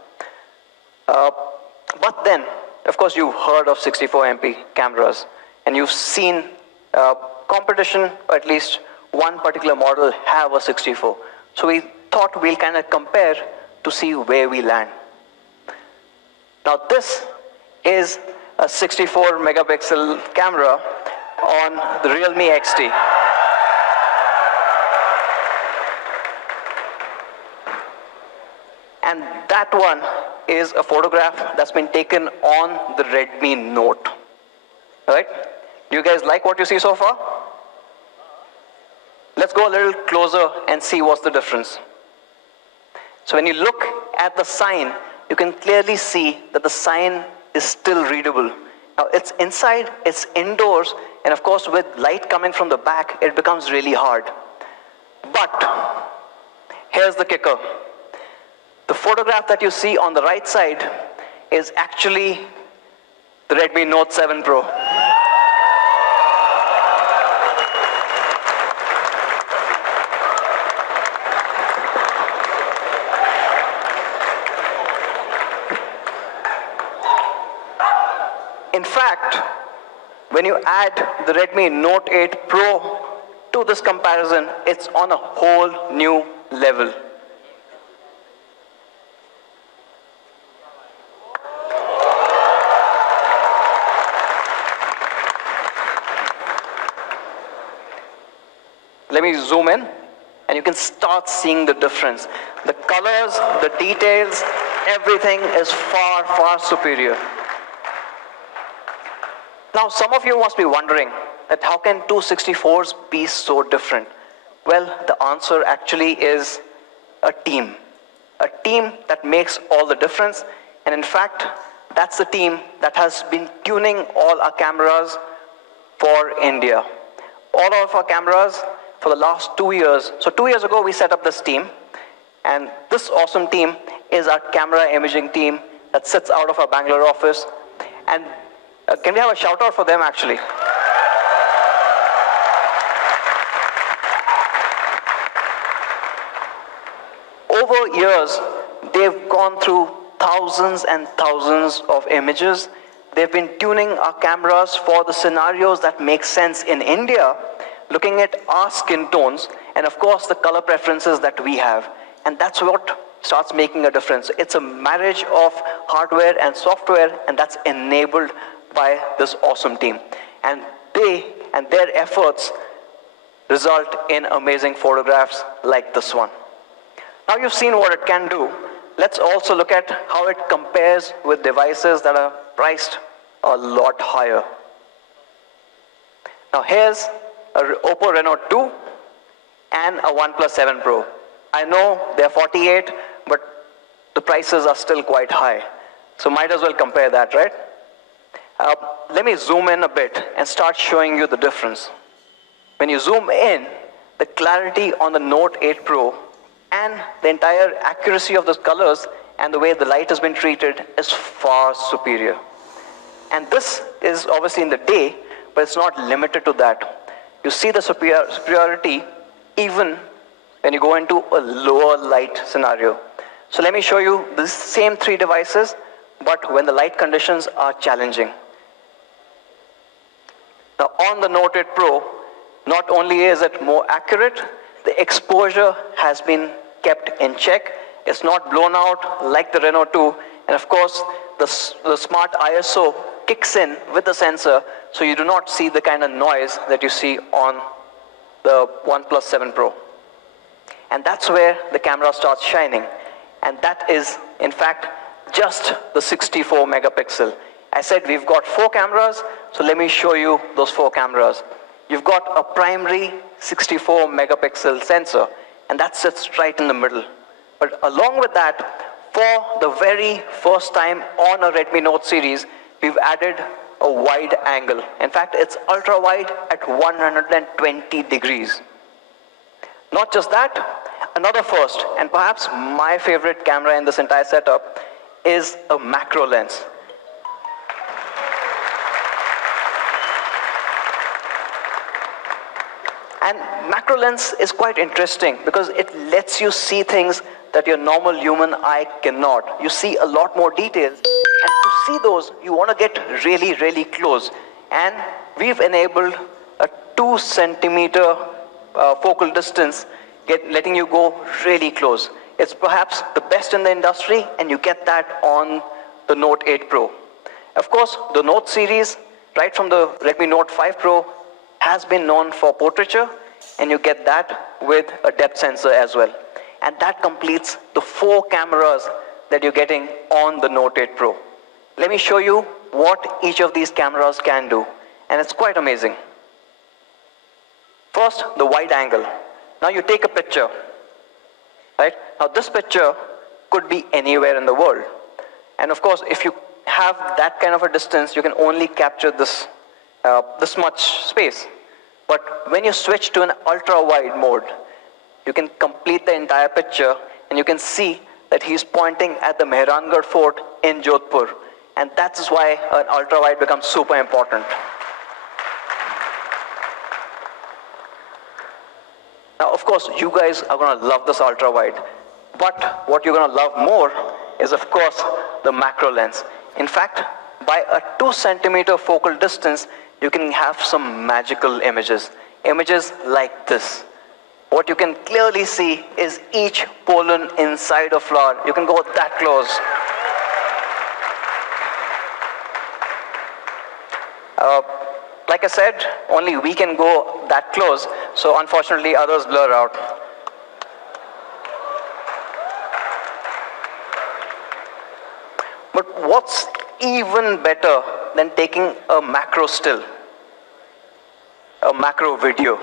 But then, of course, you've heard of 64 MP cameras, and you've seen competition, or at least one particular model have a 64. So we thought we'll kind of compare to see where we land. Now this is a 64 megapixel camera on the Realme XT. And that one is a photograph that's been taken on the Redmi Note. Alright? Do you guys like what you see so far? Let's go a little closer and see what's the difference. So when you look at the sign, you can clearly see that the sign is still readable. Now it's inside, it's indoors, and of course with light coming from the back, it becomes really hard. But here's the kicker. The photograph that you see on the right side is actually the Redmi Note 7 Pro. In fact, when you add the Redmi Note 8 Pro to this comparison, it's on a whole new level. Let me zoom in, and you can start seeing the difference. The colors, the details, everything is far, far superior. Now, some of you must be wondering that how can 264s be so different? Well, the answer actually is a team that makes all the difference. And in fact, that's the team that has been tuning all our cameras for India. All of our cameras for the last 2 years. So 2 years ago, we set up this team. And this awesome team is our camera imaging team that sits out of our Bangalore office. And can we have a shout out for them actually? Over years, they've gone through thousands and thousands of images. They've been tuning our cameras for the scenarios that make sense in India, looking at our skin tones, and of course the color preferences that we have. And that's what starts making a difference. It's a marriage of hardware and software, and that's enabled by this awesome team. And they and their efforts result in amazing photographs like this one. Now you've seen what it can do. Let's also look at how it compares with devices that are priced a lot higher. Now here's a Oppo Reno 2 and a OnePlus 7 Pro. I know they're 48, but the prices are still quite high. So might as well compare that, right? Let me zoom in a bit and start showing you the difference. When you zoom in, the clarity on the Note 8 Pro and the entire accuracy of the colors and the way the light has been treated is far superior. And this is obviously in the day, but it's not limited to that. You see the superiority even when you go into a lower light scenario. So let me show you the same 3 devices, but when the light conditions are challenging. Now on the Note 8 Pro, not only is it more accurate, the exposure has been kept in check. It's not blown out like the Reno 2. And of course, the smart ISO kicks in with the sensor, so you do not see the kind of noise that you see on the OnePlus 7 Pro. And that's where the camera starts shining. And that is, in fact, just the 64 megapixel. I said we've got 4 cameras, so let me show you those 4 cameras. You've got a primary 64 megapixel sensor, and that sits right in the middle. But along with that, for the very first time on a Redmi Note series, we've added a wide angle. In fact, it's ultra wide at 120 degrees. Not just that, another first, and perhaps my favorite camera in this entire setup, is a macro lens. And macro lens is quite interesting because it lets you see things that your normal human eye cannot. You see a lot more details, and to see those, you want to get really, really close. And we've enabled a 2 centimeter focal distance, letting you go really close. It's perhaps the best in the industry, and you get that on the Note 8 Pro. Of course, the Note series, right from the Redmi Note 5 Pro, has been known for portraiture, and you get that with a depth sensor as well. And that completes the 4 cameras that you're getting on the Note 8 Pro. Let me show you what each of these cameras can do, and it's quite amazing. First, the wide angle. Now you take a picture, right? Now this picture could be anywhere in the world. And of course, if you have that kind of a distance, you can only capture this much space. But when you switch to an ultra-wide mode, you can complete the entire picture, and you can see that he's pointing at the Mehrangarh Fort in Jodhpur. And that's why an ultra-wide becomes super important. Now, of course, you guys are going to love this ultra-wide. But what you're going to love more is, of course, the macro lens. In fact, by a 2 centimeter focal distance, you can have some magical images. Images like this. What you can clearly see is each pollen inside a flower. You can go that close. Like I said, only we can go that close, so unfortunately others blur out. But what's even better than taking a macro still, a macro video?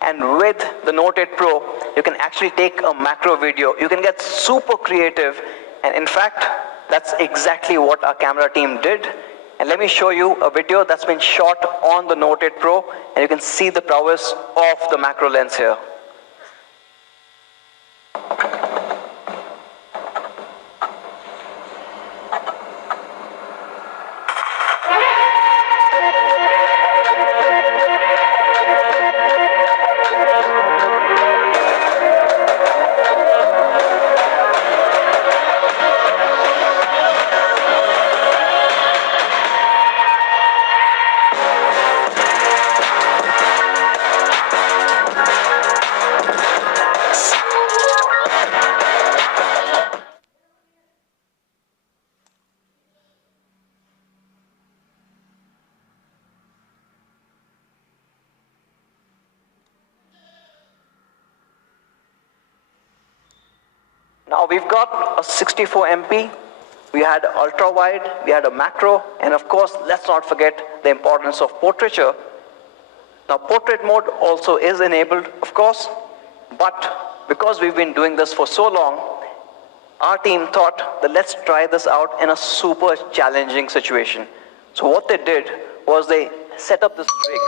And with the Note 8 Pro, you can actually take a macro video. You can get super creative, and in fact, that's exactly what our camera team did. And let me show you a video that's been shot on the Note 8 Pro, and you can see the prowess of the macro lens here. Now we've got a 64 MP, we had ultra wide, we had a macro, and of course, let's not forget the importance of portraiture. Now portrait mode also is enabled, of course, but because we've been doing this for so long, our team thought that let's try this out in a super challenging situation. So what they did was they set up this rig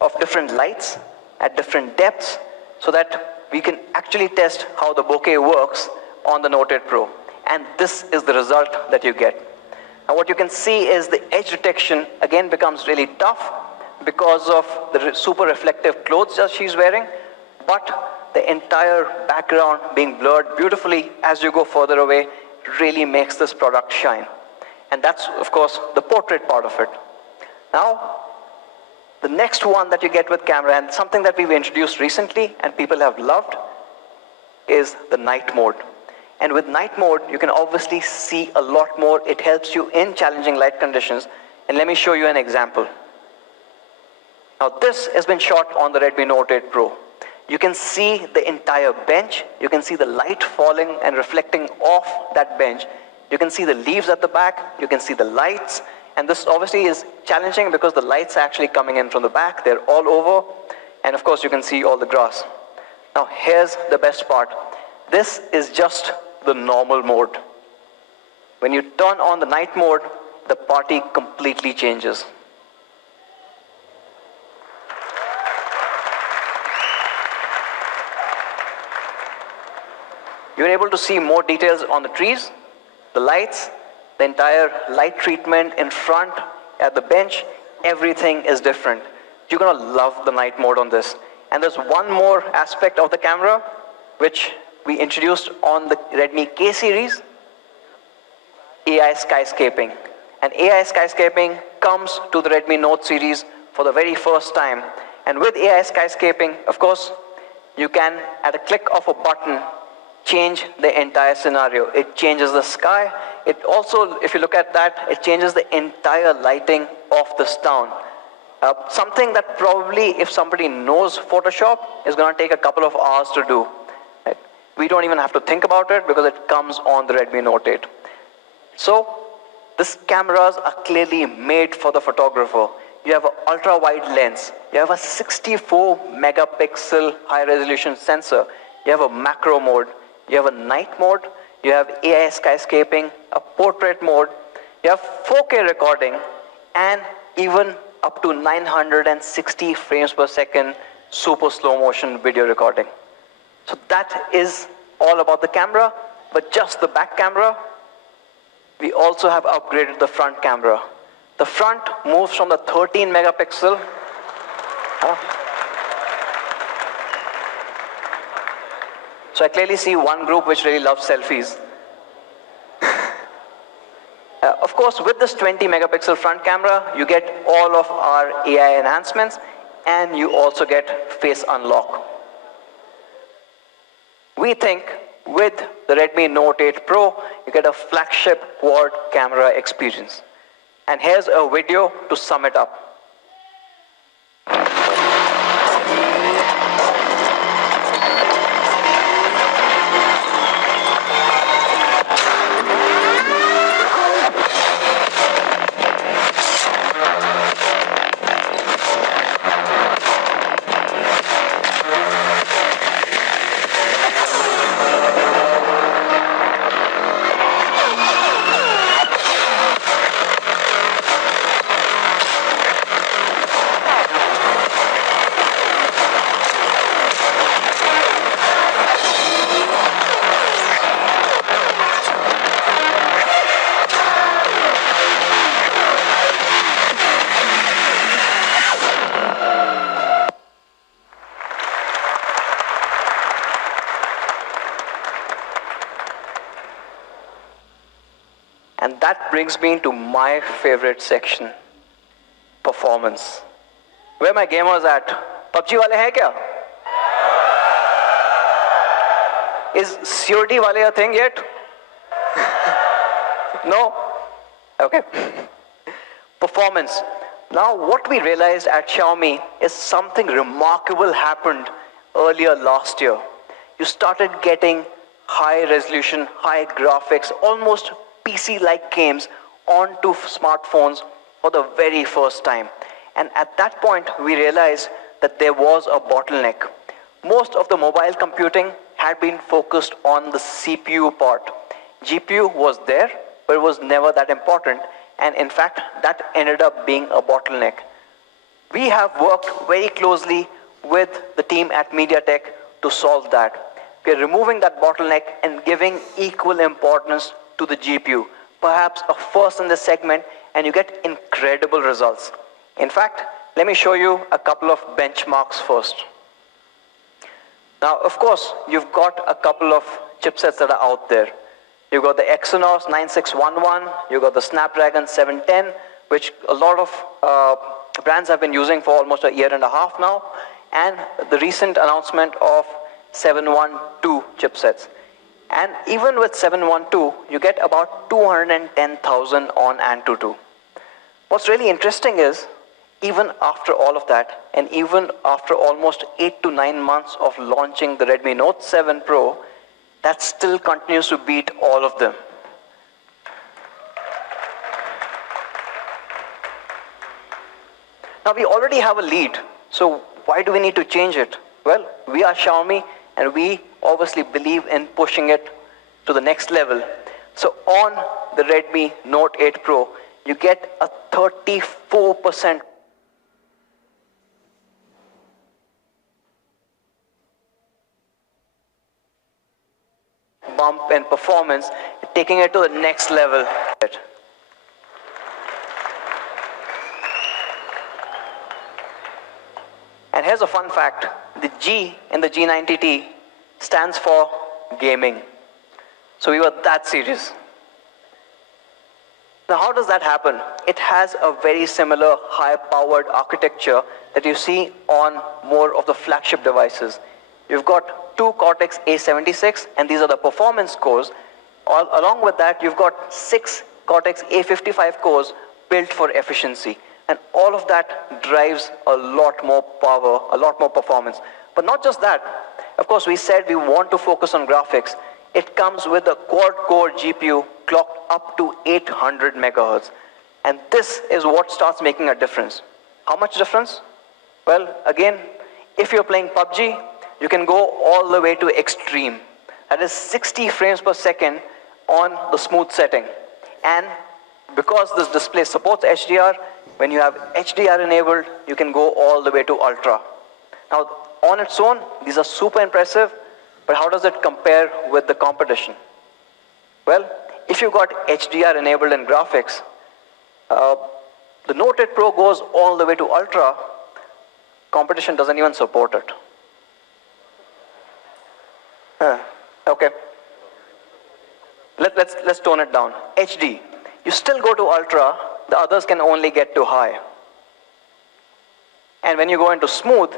of different lights at different depths so that we can actually test how the bokeh works on the Note 8 Pro. And this is the result that you get. Now what you can see is the edge detection again becomes really tough because of the super reflective clothes that she's wearing, but the entire background being blurred beautifully as you go further away really makes this product shine. And that's, of course, the portrait part of it. Now, the next one that you get with camera, and something that we've introduced recently and people have loved, is the night mode. And with night mode, you can obviously see a lot more. It helps you in challenging light conditions. And let me show you an example. Now this has been shot on the Redmi Note 8 Pro. You can see the entire bench. You can see the light falling and reflecting off that bench. You can see the leaves at the back. You can see the lights. And this obviously is challenging because the lights are actually coming in from the back. They're all over. And of course, you can see all the grass. Now, here's the best part. This is just the normal mode. When you turn on the night mode, the party completely changes. You're able to see more details on the trees, the lights, the entire light treatment in front, at the bench, everything is different. You're going to love the night mode on this. And there's one more aspect of the camera, which we introduced on the Redmi K series, AI skyscaping. And AI skyscaping comes to the Redmi Note series for the very first time. And with AI skyscaping, of course, you can, at a click of a button, change the entire scenario. It changes the sky. It also, if you look at that, it changes the entire lighting of this town. Something that probably, if somebody knows Photoshop, is going to take a couple of hours to do. Right? We don't even have to think about it because it comes on the Redmi Note 8. So, these cameras are clearly made for the photographer. You have an ultra-wide lens. You have a 64 megapixel high-resolution sensor. You have a macro mode. You have a night mode. You have AI skyscaping, a portrait mode. You have 4K recording, and even up to 960 frames per second super slow motion video recording. So that is all about the camera. But just the back camera, we also have upgraded the front camera. The front moves from the 13 megapixel so I clearly see one group which really loves selfies. Of course, with this 20 megapixel front camera, you get all of our AI enhancements and you also get face unlock. We think with the Redmi Note 8 Pro, you get a flagship quad camera experience. And here's a video to sum it up. And that brings me to my favorite section, performance. Where my gamers at? PUBG wale hai kya? Is COD wale a thing yet? No? Okay. Performance. Now what we realized at Xiaomi is something remarkable happened earlier last year. You started getting high resolution, high graphics, almost PC-like games onto smartphones for the very first time. And at that point, we realized that there was a bottleneck. Most of the mobile computing had been focused on the CPU part. GPU was there, but it was never that important. And in fact, that ended up being a bottleneck. We have worked very closely with the team at MediaTek to solve that. We are removing that bottleneck and giving equal importance to the GPU, perhaps a first in this segment, and you get incredible results. In fact, let me show you a couple of benchmarks first. Now, of course, you've got a couple of chipsets that are out there. You've got the Exynos 9611, you've got the Snapdragon 710, which a lot of brands have been using for almost a year and a half now, and the recent announcement of 712 chipsets. And even with 712, you get about 210,000 on Antutu. What's really interesting is, even after all of that, and even after almost 8 to 9 months of launching the Redmi Note 7 Pro, that still continues to beat all of them. Now we already have a lead, so why do we need to change it? Well, we are Xiaomi, and we obviously believe in pushing it to the next level. So on the Redmi Note 8 Pro, you get a 34% bump in performance, taking it to the next level. And here's a fun fact. The G in the G90T stands for gaming. So we were that serious. Now how does that happen? It has a very similar high-powered architecture that you see on more of the flagship devices. You've got 2 Cortex A76, and these are the performance cores. Along with that, you've got 6 Cortex A55 cores built for efficiency. And all of that drives a lot more power, a lot more performance. But not just that. Of course, we said we want to focus on graphics. It comes with a quad-core GPU clocked up to 800 megahertz. And this is what starts making a difference. How much difference? Well, again, if you're playing PUBG, you can go all the way to extreme. That is 60 frames per second on the smooth setting. And because this display supports HDR, when you have HDR enabled, you can go all the way to ultra. Now, on its own, these are super impressive, but how does it compare with the competition? Well, if you got HDR enabled in graphics, the Note 8 Pro goes all the way to Ultra. Competition doesn't even support it. Okay. Let's tone it down. HD. You still go to Ultra, the others can only get to high. And when you go into smooth,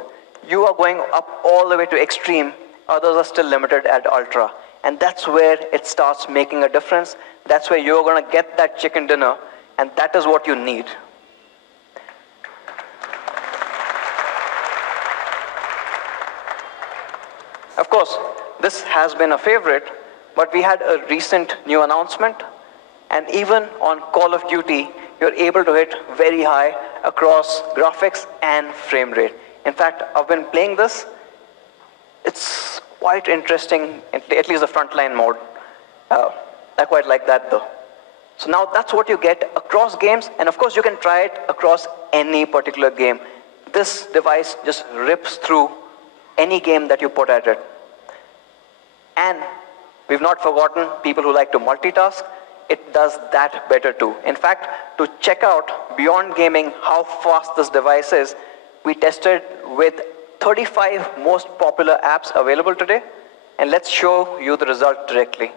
you are going up all the way to extreme, others are still limited at Ultra. And that's where it starts making a difference. That's where you're going to get that chicken dinner, and that is what you need. Of course, this has been a favorite, but we had a recent new announcement, and even on Call of Duty, you're able to hit very high across graphics and frame rate. In fact, I've been playing this. It's quite interesting, at least the frontline mode. I quite like that though. So now that's what you get across games, and of course you can try it across any particular game. This device just rips through any game that you put at it. And we've not forgotten people who like to multitask. It does that better too. In fact, to check out beyond gaming how fast this device is, we tested with 35 most popular apps available today, and let's show you the result directly.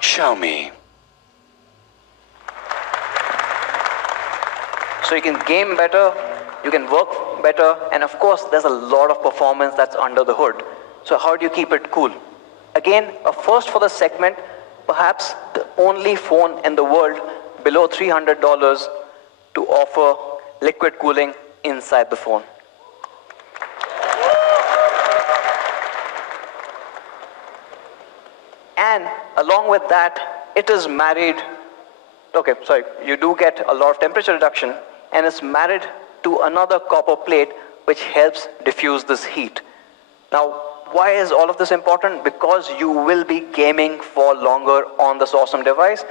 Xiaomi. So you can game better, you can work better, and of course there's a lot of performance that's under the hood. So how do you keep it cool? Again, a first for the segment, perhaps the only phone in the world below $300 to offer liquid cooling inside the phone. And along with that, it is married, you do get a lot of temperature reduction, and it's married to another copper plate which helps diffuse this heat. Now, why is all of this important? Because you will be gaming for longer on this awesome device,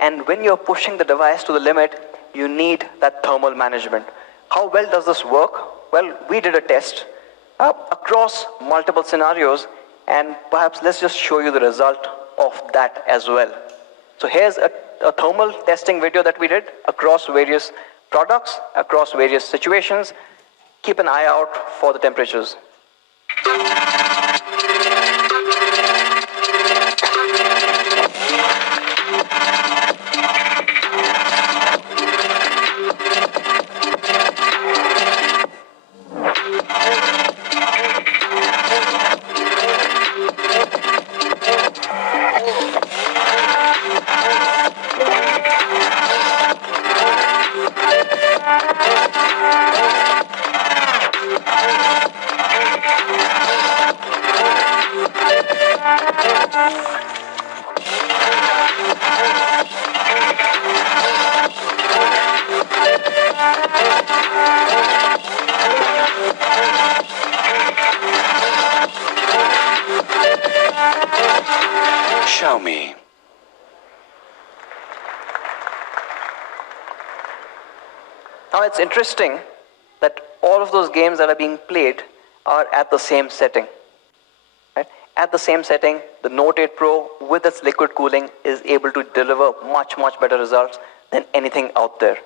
and when you're pushing the device to the limit, you need that thermal management. How well does this work? Well, we did a test across multiple scenarios, and perhaps let's just show you the result of that as well. So here's a thermal testing video that we did across various products, across various situations. Keep an eye out for the temperatures. Xiaomi. Now it's interesting that all of those games that are being played are at the same setting. Right? At the same setting, the Note 8 Pro with its liquid cooling is able to deliver much, much better results than anything out there.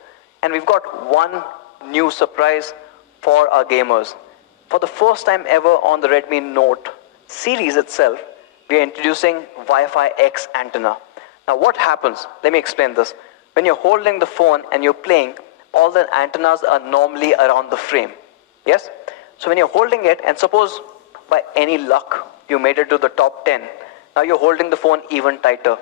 And we've got one new surprise for our gamers. For the first time ever on the Redmi Note series itself, we are introducing Wi-Fi X antenna. Now what happens? Let me explain this. When you're holding the phone and you're playing, all the antennas are normally around the frame. Yes? So when you're holding it, and suppose by any luck you made it to the top 10, now you're holding the phone even tighter.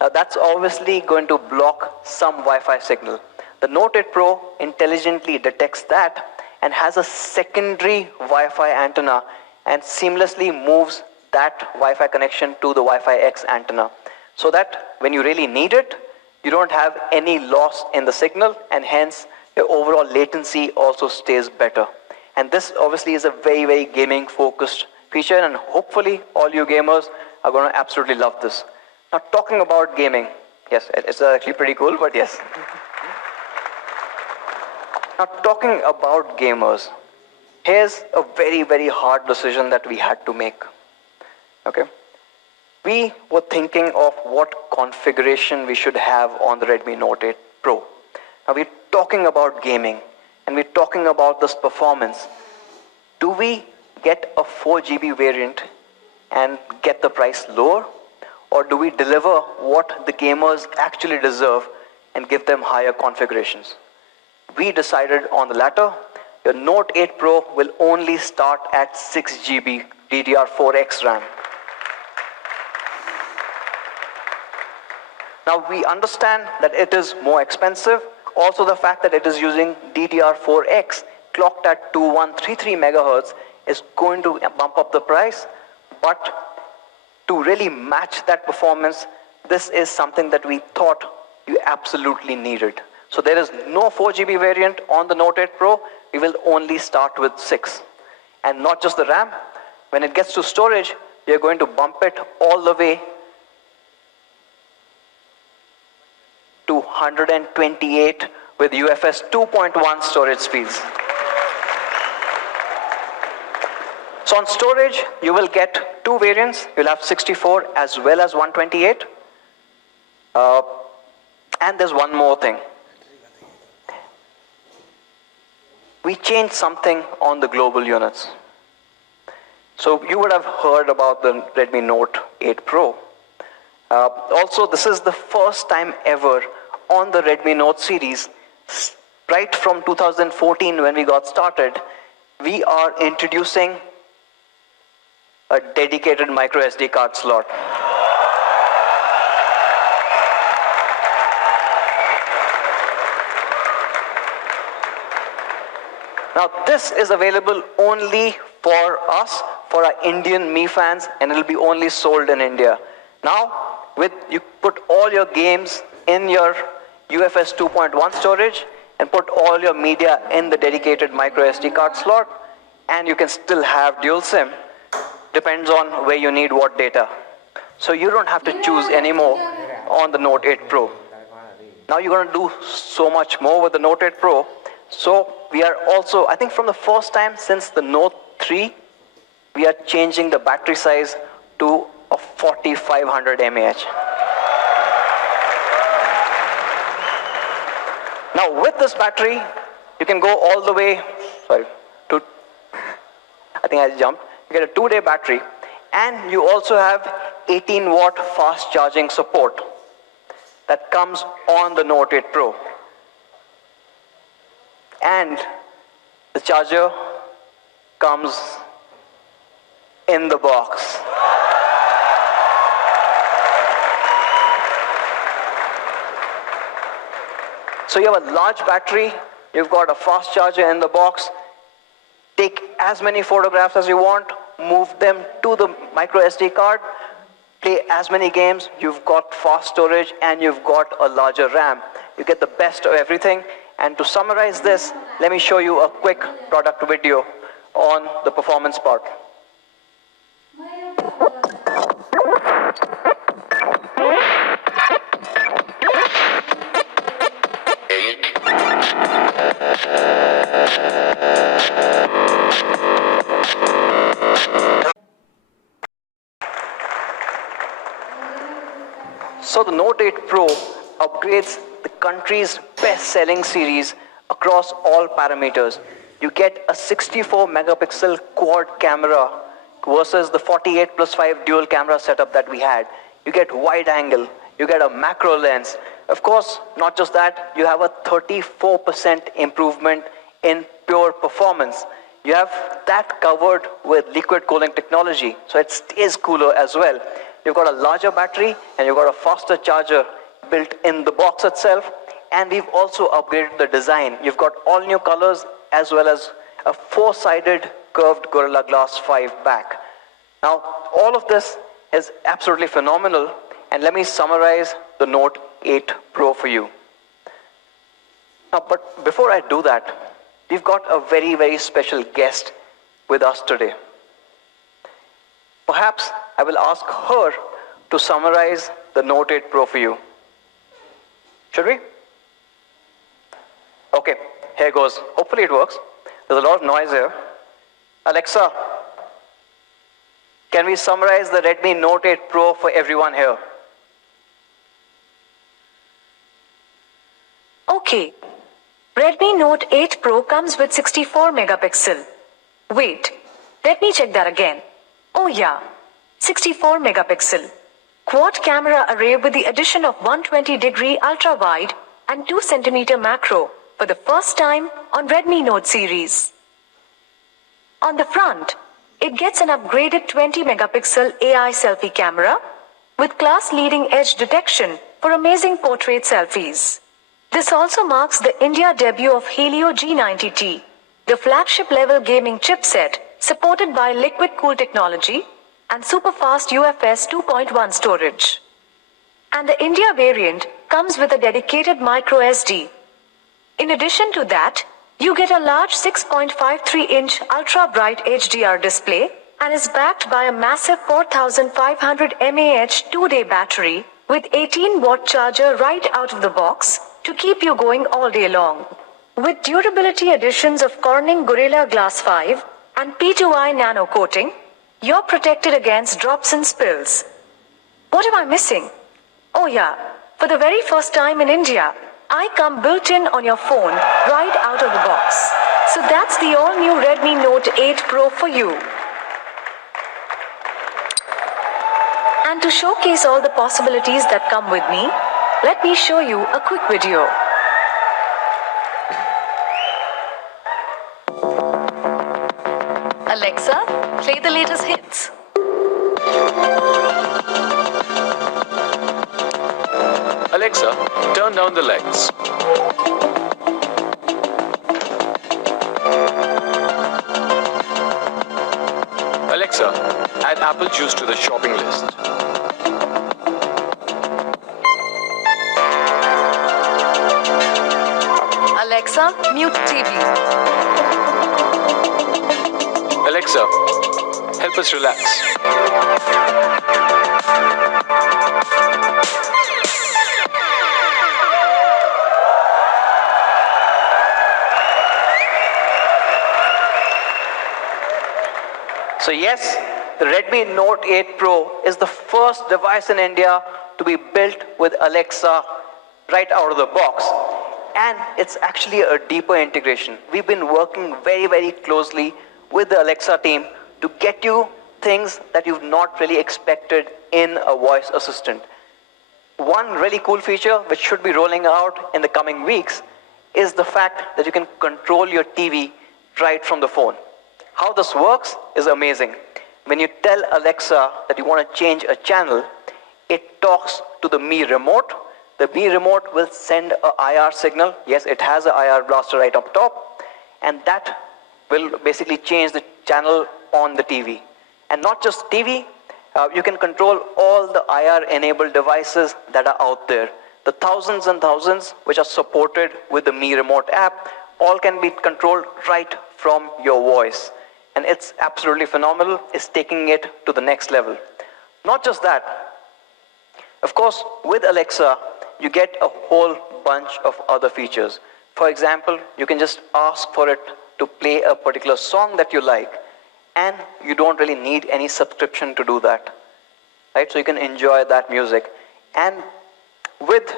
Now that's obviously going to block some Wi-Fi signal. The Note 8 Pro intelligently detects that and has a secondary Wi-Fi antenna and seamlessly moves that Wi-Fi connection to the Wi-Fi X antenna, so that when you really need it, you don't have any loss in the signal, and hence your overall latency also stays better. And this obviously is a very, very gaming focused feature, and hopefully all you gamers are going to absolutely love this. Now, talking about gaming, yes, it's actually pretty cool, but yes. Now, talking about gamers, here's a very, very hard decision that we had to make. Okay? We were thinking of what configuration we should have on the Redmi Note 8 Pro. Now, we're talking about gaming, and we're talking about this performance. Do we get a 4 GB variant and get the price lower? Or do we deliver what the gamers actually deserve and give them higher configurations? We decided on the latter. Your Note 8 Pro will only start at 6 GB DDR4X RAM. Now, we understand that it is more expensive. Also, the fact that it is using DDR4X clocked at 2133 megahertz is going to bump up the price. But to really match that performance, this is something that we thought you absolutely needed. So there is no 4 GB variant on the Note 8 Pro. We will only start with 6. And not just the RAM. When it gets to storage, we are going to bump it all the way to 128 with UFS 2.1 storage speeds. So on storage, you will get two variants. You'll have 64 as well as 128. And there's one more thing. We changed something on the global units. So you would have heard about the Redmi Note 8 Pro. Also, this is the first time ever on the Redmi Note series, right from 2014 when we got started, we are introducing a dedicated micro SD card slot. Now, this is available only for us, for our Indian Mi fans, and it'll be only sold in India. Now, you put all your games in your UFS 2.1 storage and put all your media in the dedicated micro SD card slot, and you can still have dual SIM. Depends on where you need what data. So you don't have to choose anymore on the Note 8 Pro. Now you're going to do so much more with the Note 8 Pro. So we are also, I think from the first time since the Note 3, we are changing the battery size to a 4500 mAh. Now with this battery, you can go all the way, to, I think I jumped. You get a 2-day battery, and you also have 18-watt fast charging support that comes on the Note 8 Pro. And the charger comes in the box. So you have a large battery, you've got a fast charger in the box. Take as many photographs as you want, move them to the micro SD card, play as many games, you've got fast storage, and you've got a larger RAM. You get the best of everything. And to summarize this, let me show you a quick product video on the performance part. So the Note 8 Pro upgrades the country's best-selling series across all parameters. You get a 64 megapixel quad camera versus the 48+5 dual camera setup that we had. You get wide angle, you get a macro lens. Of course, not just that, you have a 34% improvement in pure performance. You have that covered with liquid cooling technology, so it stays cooler as well. You've got a larger battery and you've got a faster charger built in the box itself, and we've also upgraded the design. You've got all new colors as well as a 4-sided curved Gorilla Glass 5 back. Now, all of this is absolutely phenomenal, and let me summarize the Note 8 Pro for you. Now, but before I do that, we've got a very, very special guest with us today. Perhaps I will ask her to summarize the Note 8 Pro for you. Should we? Okay, here goes. Hopefully it works. There's a lot of noise here. Alexa, can we summarize the Redmi Note 8 Pro for everyone here? Okay. Redmi Note 8 Pro comes with 64 megapixel. Wait, let me check that again. Oh yeah, 64 megapixel. Quad camera array with the addition of 120-degree ultra-wide and 2 cm macro for the first time on Redmi Note series. On the front, it gets an upgraded 20-megapixel AI selfie camera with class-leading edge detection for amazing portrait selfies. This also marks the India debut of Helio G90T, the flagship-level gaming chipset supported by liquid-cooled technology and super-fast UFS 2.1 storage. And the India variant comes with a dedicated microSD. In addition to that, you get a large 6.53-inch ultra-bright HDR display and is backed by a massive 4500 mAh 2-day battery with 18-watt charger right out of the box to keep you going all day long. With durability additions of Corning Gorilla Glass 5 and P2I nano coating, you're protected against drops and spills. What am I missing? Oh yeah, for the very first time in India, I come built-in on your phone right out of the box. So that's the all-new Redmi Note 8 Pro for you. And to showcase all the possibilities that come with me, let me show you a quick video. Alexa, play the latest hits. Alexa, turn down the lights. Alexa, add apple juice to the shopping list. Alexa, mute TV. Alexa, help us relax. So yes, the Redmi Note 8 Pro is the first device in India to be built with Alexa right out of the box. And it's actually a deeper integration. We've been working very, very closely with the Alexa team to get you things that you've not really expected in a voice assistant. One really cool feature which should be rolling out in the coming weeks is the fact that you can control your TV right from the phone. How this works is amazing. When you tell Alexa that you want to change a channel, it talks to the Mi remote. The Mi remote will send a IR signal. Yes, it has an IR blaster right up top. And that will basically change the channel on the TV. And not just TV, you can control all the IR-enabled devices that are out there. The thousands and thousands which are supported with the Mi Remote app, all can be controlled right from your voice. And it's absolutely phenomenal. It's taking it to the next level. Not just that. Of course, with Alexa, you get a whole bunch of other features. For example, you can just ask for it to play a particular song that you like, and you don't really need any subscription to do that. Right? So you can enjoy that music. And with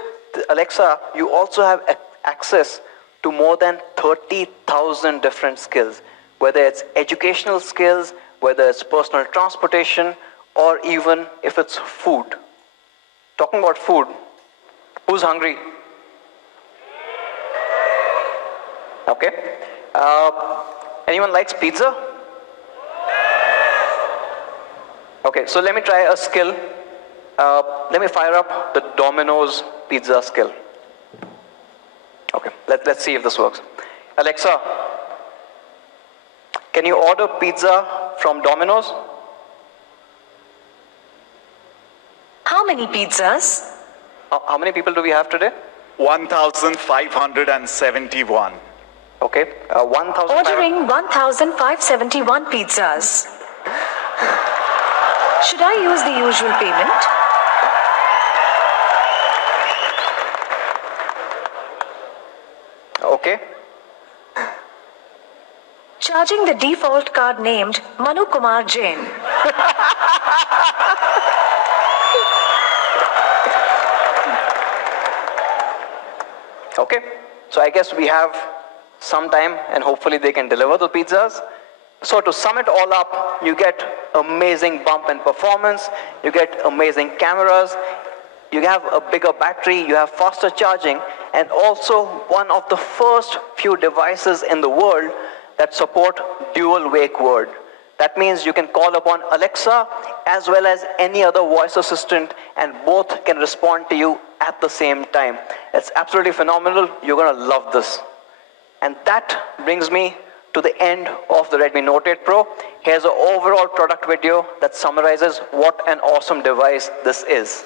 Alexa, you also have access to more than 30,000 different skills, whether it's educational skills, whether it's personal transportation, or even if it's food. Talking about food, who's hungry? Okay. Anyone likes pizza? Okay, so let me try a skill. Let me fire up the Domino's pizza skill. Let's see if this works. Alexa, can you order pizza from Domino's? How many pizzas? How many people do we have today? 1,571. Okay, 1,000. Ordering 1,571 pizzas. Should I use the usual payment? Okay. Charging the default card named Manu Kumar Jain. Okay, so I guess we have some time and hopefully they can deliver the pizzas. So to sum it all up, you get amazing bump in performance, you get amazing cameras, you have a bigger battery, you have faster charging, and also one of the first few devices in the world that support dual wake word. That means you can call upon Alexa as well as any other voice assistant and both can respond to you at the same time. It's absolutely phenomenal. You're gonna love this. And that brings me to the end of the Redmi Note 8 Pro. Here's an overall product video that summarizes what an awesome device this is.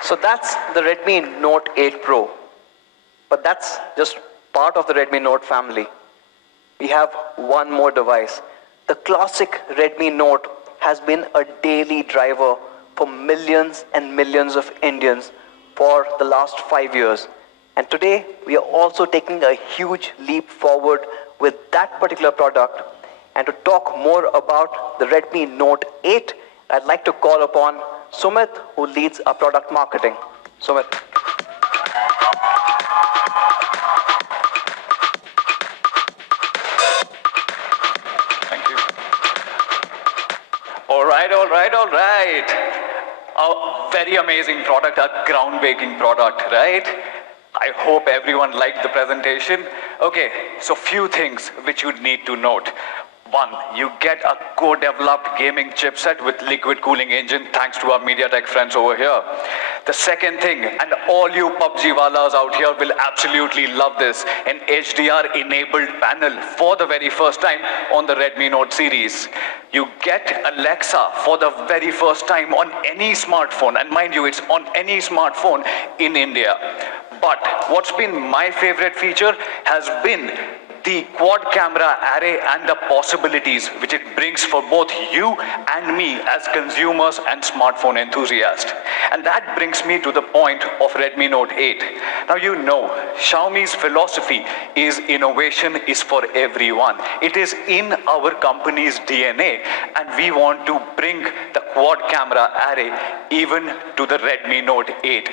So that's the Redmi Note 8 Pro. But that's just part of the Redmi Note family. We have one more device. The classic Redmi Note has been a daily driver for millions and millions of Indians for the last 5 years. And today we are also taking a huge leap forward with that particular product. And to talk more about the Redmi Note 8, I'd like to call upon Sumit, who leads our product marketing. Sumit. Thank you. All right. A very amazing product, a groundbreaking product, right? I hope everyone liked the presentation. Okay, so few things which you need to note. One, you get a co-developed gaming chipset with liquid cooling engine thanks to our MediaTek friends over here. The second thing, and all you PUBG wallahs out here will absolutely love this, an HDR-enabled panel for the very first time on the Redmi Note series. You get Alexa for the very first time on any smartphone, and mind you, it's on any smartphone in India. But what's been my favorite feature has been the quad camera array and the possibilities which it brings for both you and me as consumers and smartphone enthusiasts. And that brings me to the point of Redmi Note 8. Now you know, Xiaomi's philosophy is innovation is for everyone. It is in our company's DNA, and we want to bring the quad camera array even to the Redmi Note 8.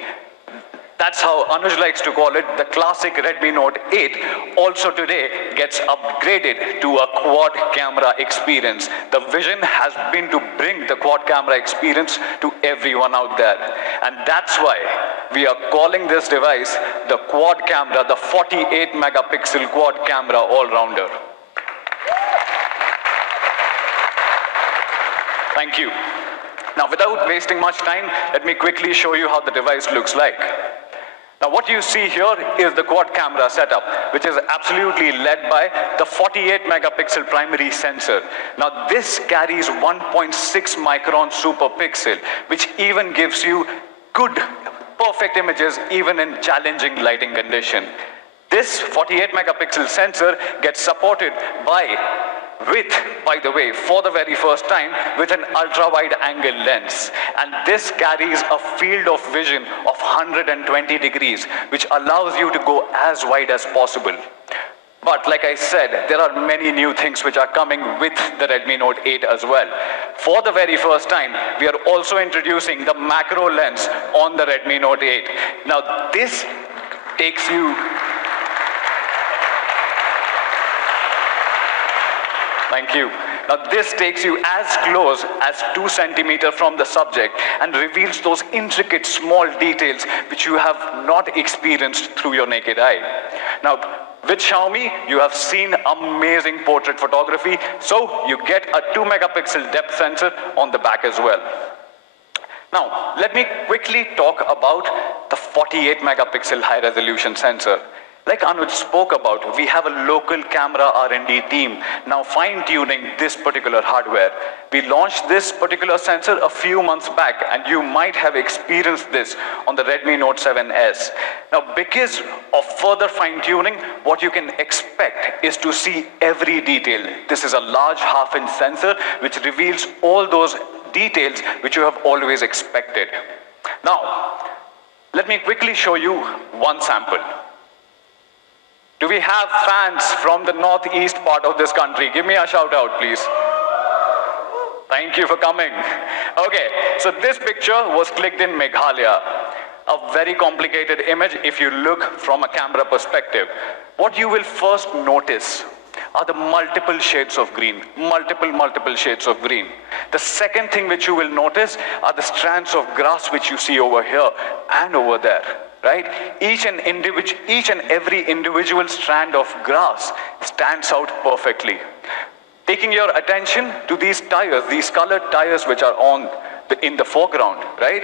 That's how Anuj likes to call it. The classic Redmi Note 8 also today gets upgraded to a quad camera experience. The vision has been to bring the quad camera experience to everyone out there. And that's why we are calling this device the quad camera, the 48 megapixel quad camera all-rounder. Thank you. Now, without wasting much time, let me quickly show you how the device looks like. Now what you see here is the quad camera setup, which is absolutely led by the 48 megapixel primary sensor. Now this carries 1.6 micron super pixel, which even gives you good, perfect images even in challenging lighting condition. This 48 megapixel sensor gets supported by the way, for the very first time, with an ultra-wide angle lens. And this carries a field of vision of 120 degrees, which allows you to go as wide as possible. But like I said, there are many new things which are coming with the Redmi Note 8 as well. For the very first time, we are also introducing the macro lens on the Redmi Note 8. Now this takes you... Thank you. Now this takes you as close as 2 centimeters from the subject and reveals those intricate small details which you have not experienced through your naked eye. Now with Xiaomi, you have seen amazing portrait photography, so you get a 2 megapixel depth sensor on the back as well. Now let me quickly talk about the 48 megapixel high resolution sensor. Like Anuj spoke about, we have a local camera R&D team now fine-tuning this particular hardware. We launched this particular sensor a few months back, and you might have experienced this on the Redmi Note 7S. Now, because of further fine-tuning, what you can expect is to see every detail. This is a large half-inch sensor which reveals all those details which you have always expected. Now, let me quickly show you one sample. Do we have fans from the northeast part of this country? Give me a shout out, please. Thank you for coming. Okay, so this picture was clicked in Meghalaya. A very complicated image if you look from a camera perspective. What you will first notice are the multiple shades of green, multiple shades of green. The second thing which you will notice are the strands of grass which you see over here and over there. Right? Each and every individual strand of grass stands out perfectly. Taking your attention to these tires, these colored tires which are in the foreground, right?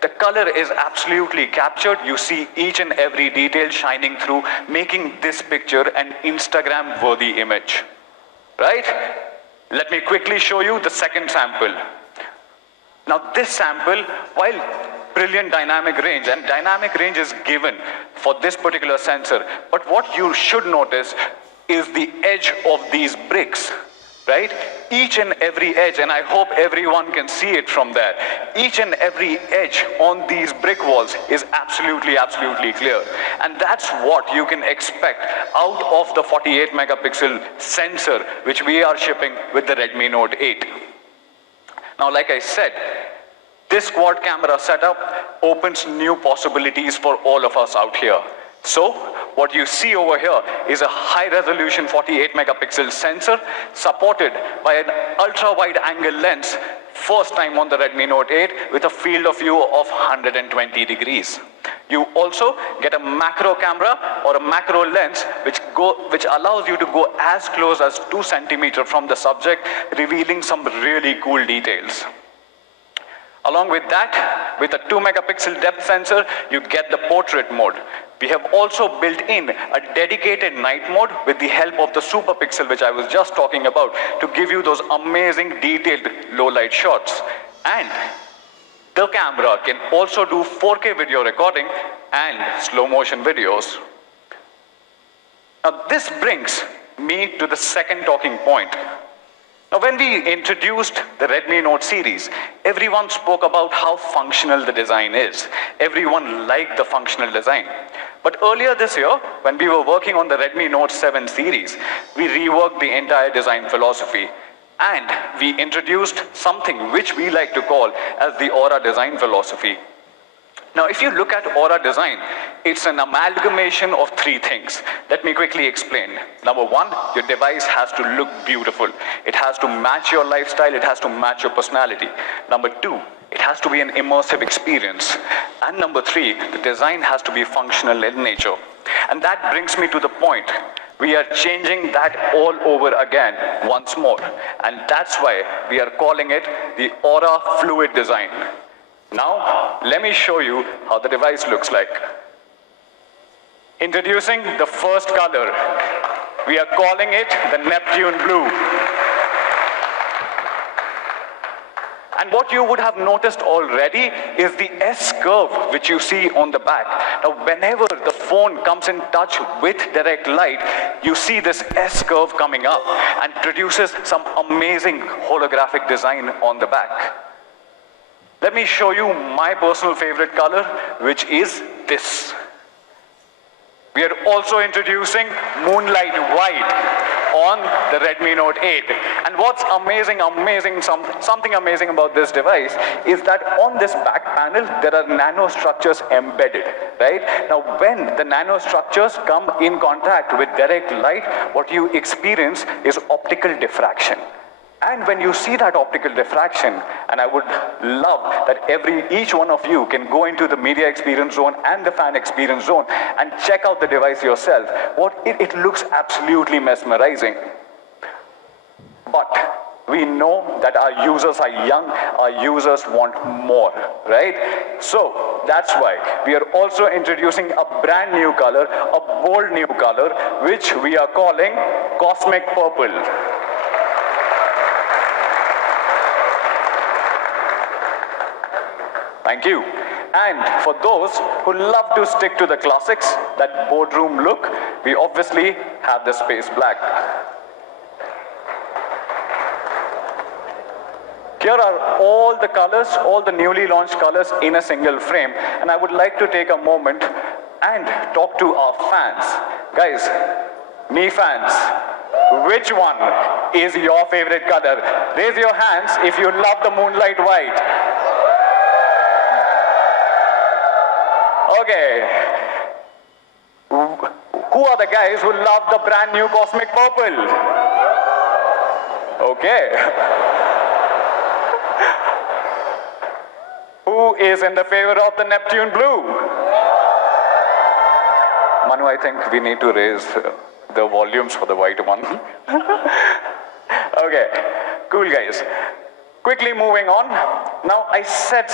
The color is absolutely captured. You see each and every detail shining through, making this picture an Instagram-worthy image, right? Let me quickly show you the second sample. Now this sample, while brilliant dynamic range, and dynamic range is given for this particular sensor, but what you should notice is the edge of these bricks, right? Each and every edge, and I hope everyone can see it from there, each and every edge on these brick walls is absolutely clear. And that's what you can expect out of the 48 megapixel sensor which we are shipping with the Redmi Note 8. Now, like I said, this quad camera setup opens new possibilities for all of us out here. So, what you see over here is a high-resolution 48 megapixel sensor supported by an ultra-wide angle lens, first time on the Redmi Note 8 with a field of view of 120 degrees. You also get a macro camera or a macro lens which allows you to go as close as 2 centimeters from the subject, revealing some really cool details. Along with that, with a 2 megapixel depth sensor, you get the portrait mode. We have also built in a dedicated night mode with the help of the super pixel which I was just talking about to give you those amazing detailed low light shots. And the camera can also do 4K video recording and slow motion videos. Now this brings me to the second talking point. Now, when we introduced the Redmi Note series, everyone spoke about how functional the design is. Everyone liked the functional design. But earlier this year, when we were working on the Redmi Note 7 series, we reworked the entire design philosophy. And we introduced something which we like to call as the Aura design philosophy. Now, if you look at Aura design, it's an amalgamation of 3 things. Let me quickly explain. Number 1, your device has to look beautiful. It has to match your lifestyle. It has to match your personality. Number 2, it has to be an immersive experience. And number 3, the design has to be functional in nature. And that brings me to the point. We are changing that all over again once more. And that's why we are calling it the Aura Fluid Design. Now, let me show you how the device looks like. Introducing the first color. We are calling it the Neptune Blue. And what you would have noticed already is the S curve which you see on the back. Now, whenever the phone comes in touch with direct light, you see this S curve coming up and produces some amazing holographic design on the back. Let me show you my personal favorite color, which is this. We are also introducing Moonlight White on the Redmi Note 8. And what's something amazing about this device is that on this back panel, there are nanostructures embedded, right? Now, when the nanostructures come in contact with direct light, what you experience is optical diffraction. And when you see that optical diffraction, and I would love that each one of you can go into the media experience zone and the fan experience zone and check out the device yourself. It looks absolutely mesmerizing. But we know that our users are young, our users want more, right? So that's why we are also introducing a brand new color, a bold new color, which we are calling Cosmic Purple. Thank you. And for those who love to stick to the classics, that boardroom look, we obviously have the Space Black. Here are all the colors, all the newly launched colors in a single frame. And I would like to take a moment and talk to our fans. Guys, me fans, which one is your favorite color? Raise your hands if you love the Moonlight White. Okay. Who are the guys who love the brand new Cosmic Purple? Okay. Who is in the favor of the Neptune Blue? Manu, I think we need to raise the volumes for the white one. Okay. Cool, guys. Quickly moving on. Now, I said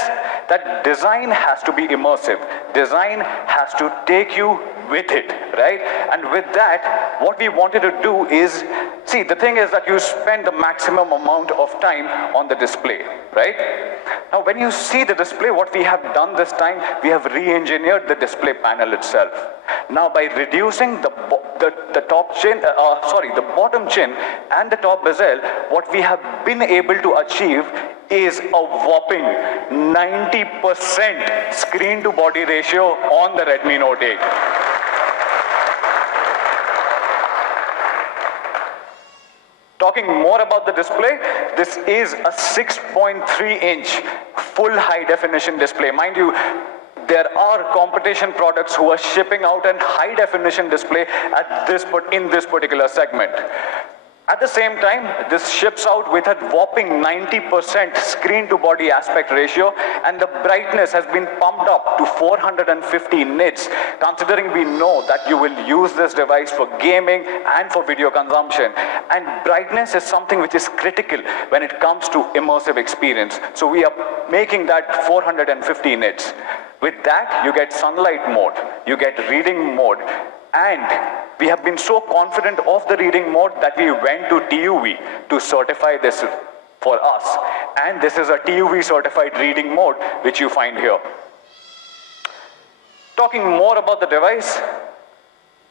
that design has to be immersive. Design has to take you with it, right? And with that, what we wanted to do is, see, the thing is that you spend the maximum amount of time on the display, right? Now, when you see the display, what we have done this time, we have re-engineered the display panel itself. Now, by reducing the bottom chin and the top bezel, what we have been able to achieve is a whopping 90% screen to body ratio on the Redmi Note 8. Talking more about the display, this is a 6.3-inch full high definition display. Mind you, there are competition products who are shipping out a high definition display in this particular segment. At the same time, this ships out with a whopping 90% screen to body aspect ratio, and the brightness has been pumped up to 450 nits, considering we know that you will use this device for gaming and for video consumption. And brightness is something which is critical when it comes to immersive experience. So we are making that 450 nits. With that, you get sunlight mode, you get reading mode, and we have been so confident of the reading mode that we went to TUV to certify this for us. And this is a TUV certified reading mode, which you find here. Talking more about the device,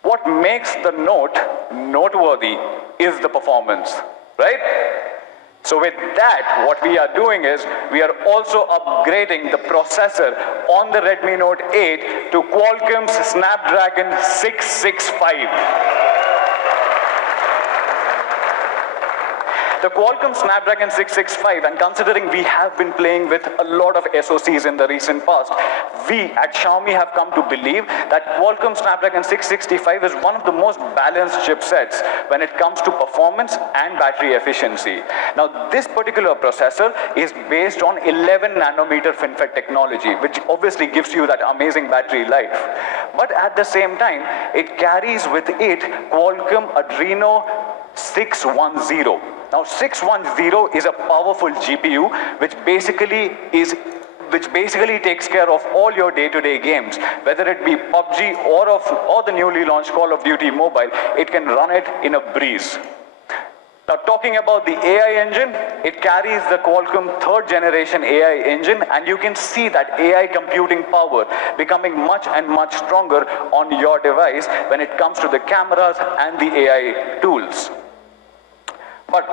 what makes the Note noteworthy is the performance, right? So with that, what we are doing is, we are also upgrading the processor on the Redmi Note 8 to Qualcomm's Snapdragon 665. The Qualcomm Snapdragon 665, and considering we have been playing with a lot of SoCs in the recent past, we at Xiaomi have come to believe that Qualcomm Snapdragon 665 is one of the most balanced chipsets when it comes to performance and battery efficiency. Now, this particular processor is based on 11 nanometer FinFET technology, which obviously gives you that amazing battery life. But at the same time, it carries with it Qualcomm Adreno 610. Now, 610 is a powerful GPU, which basically is which basically takes care of all your day-to-day games, whether it be PUBG or the newly launched Call of Duty Mobile. It can run it in a breeze. Now, talking about the AI engine, it carries the Qualcomm 3rd generation AI engine, and you can see that AI computing power becoming much and much stronger on your device when it comes to the cameras and the AI tools. But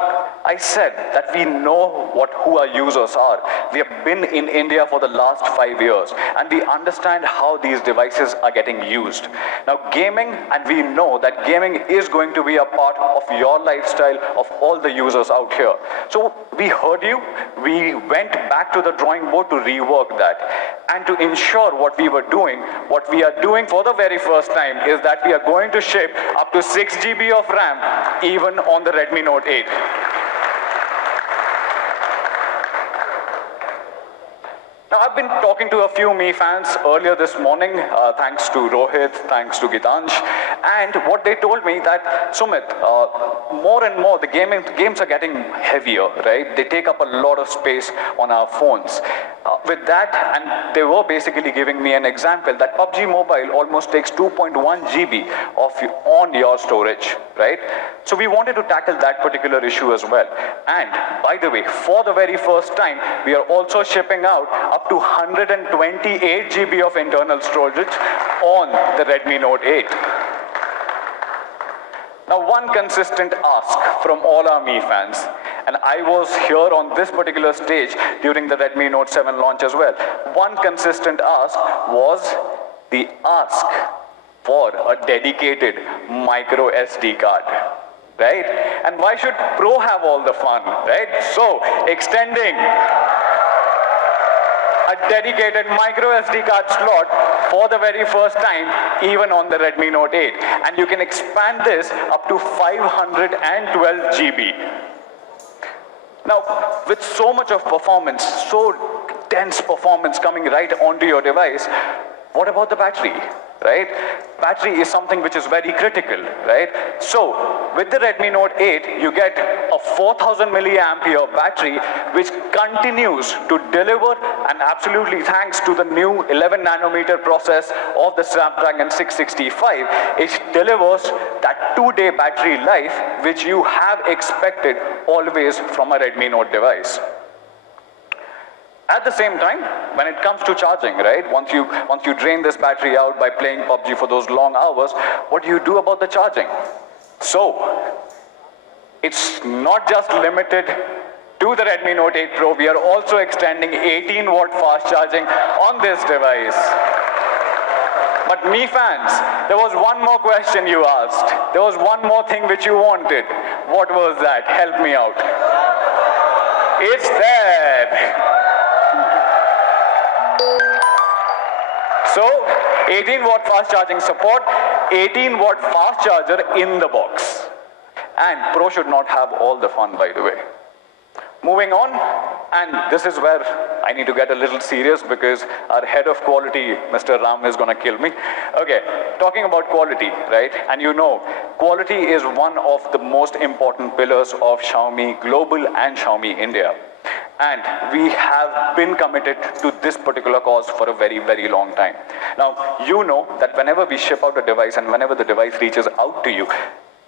I said that we know who our users are. We have been in India for the last 5 years, and we understand how these devices are getting used. Now, gaming, and we know that gaming is going to be a part of your lifestyle of all the users out here. So we heard you, we went back to the drawing board to rework that. And to ensure what we are doing for the very first time is that we are going to ship up to 6 GB of RAM even on the Redmi Note 8. Now, I've been talking to a few Mi fans earlier this morning, thanks to Rohit, thanks to Gitansh, and what they told me that, Sumit, more and more the games are getting heavier, right? They take up a lot of space on our phones. With that, and they were basically giving me an example that PUBG Mobile almost takes 2.1 GB on your storage, right? So we wanted to tackle that particular issue as well. And by the way, for the very first time, we are also shipping out up to 128 GB of internal storage on the Redmi Note 8. Now, one consistent ask from all our Mi fans, and I was here on this particular stage during the Redmi Note 7 launch as well. One consistent ask was the ask for a dedicated micro SD card, right? And why should Pro have all the fun, right? So, extending a dedicated micro SD card slot for the very first time, even on the Redmi Note 8. And you can expand this up to 512 GB. Now, with so much of performance, so dense performance coming right onto your device, what about the battery, right? Battery is something which is very critical, right? So, with the Redmi Note 8, you get a 4000 milliampere battery which continues to deliver, and absolutely thanks to the new 11 nanometer process of the Snapdragon 665, it delivers that 2-day battery life which you have expected always from a Redmi Note device. At the same time, when it comes to charging, right, once you drain this battery out by playing PUBG for those long hours, what do you do about the charging? So, it's not just limited to the Redmi Note 8 Pro, we are also extending 18-watt fast charging on this device. But Mi fans, there was one more question you asked. There was one more thing which you wanted. What was that? Help me out. It's there. So, 18-watt fast charging support, 18-watt fast charger in the box. And Pro should not have all the fun, by the way. Moving on, and this is where I need to get a little serious because our head of quality, Mr. Ram, is going to kill me. Okay, talking about quality, right? And you know, quality is one of the most important pillars of Xiaomi Global and Xiaomi India. And we have been committed to this particular cause for a very, very long time. Now, you know that whenever we ship out a device and whenever the device reaches out to you,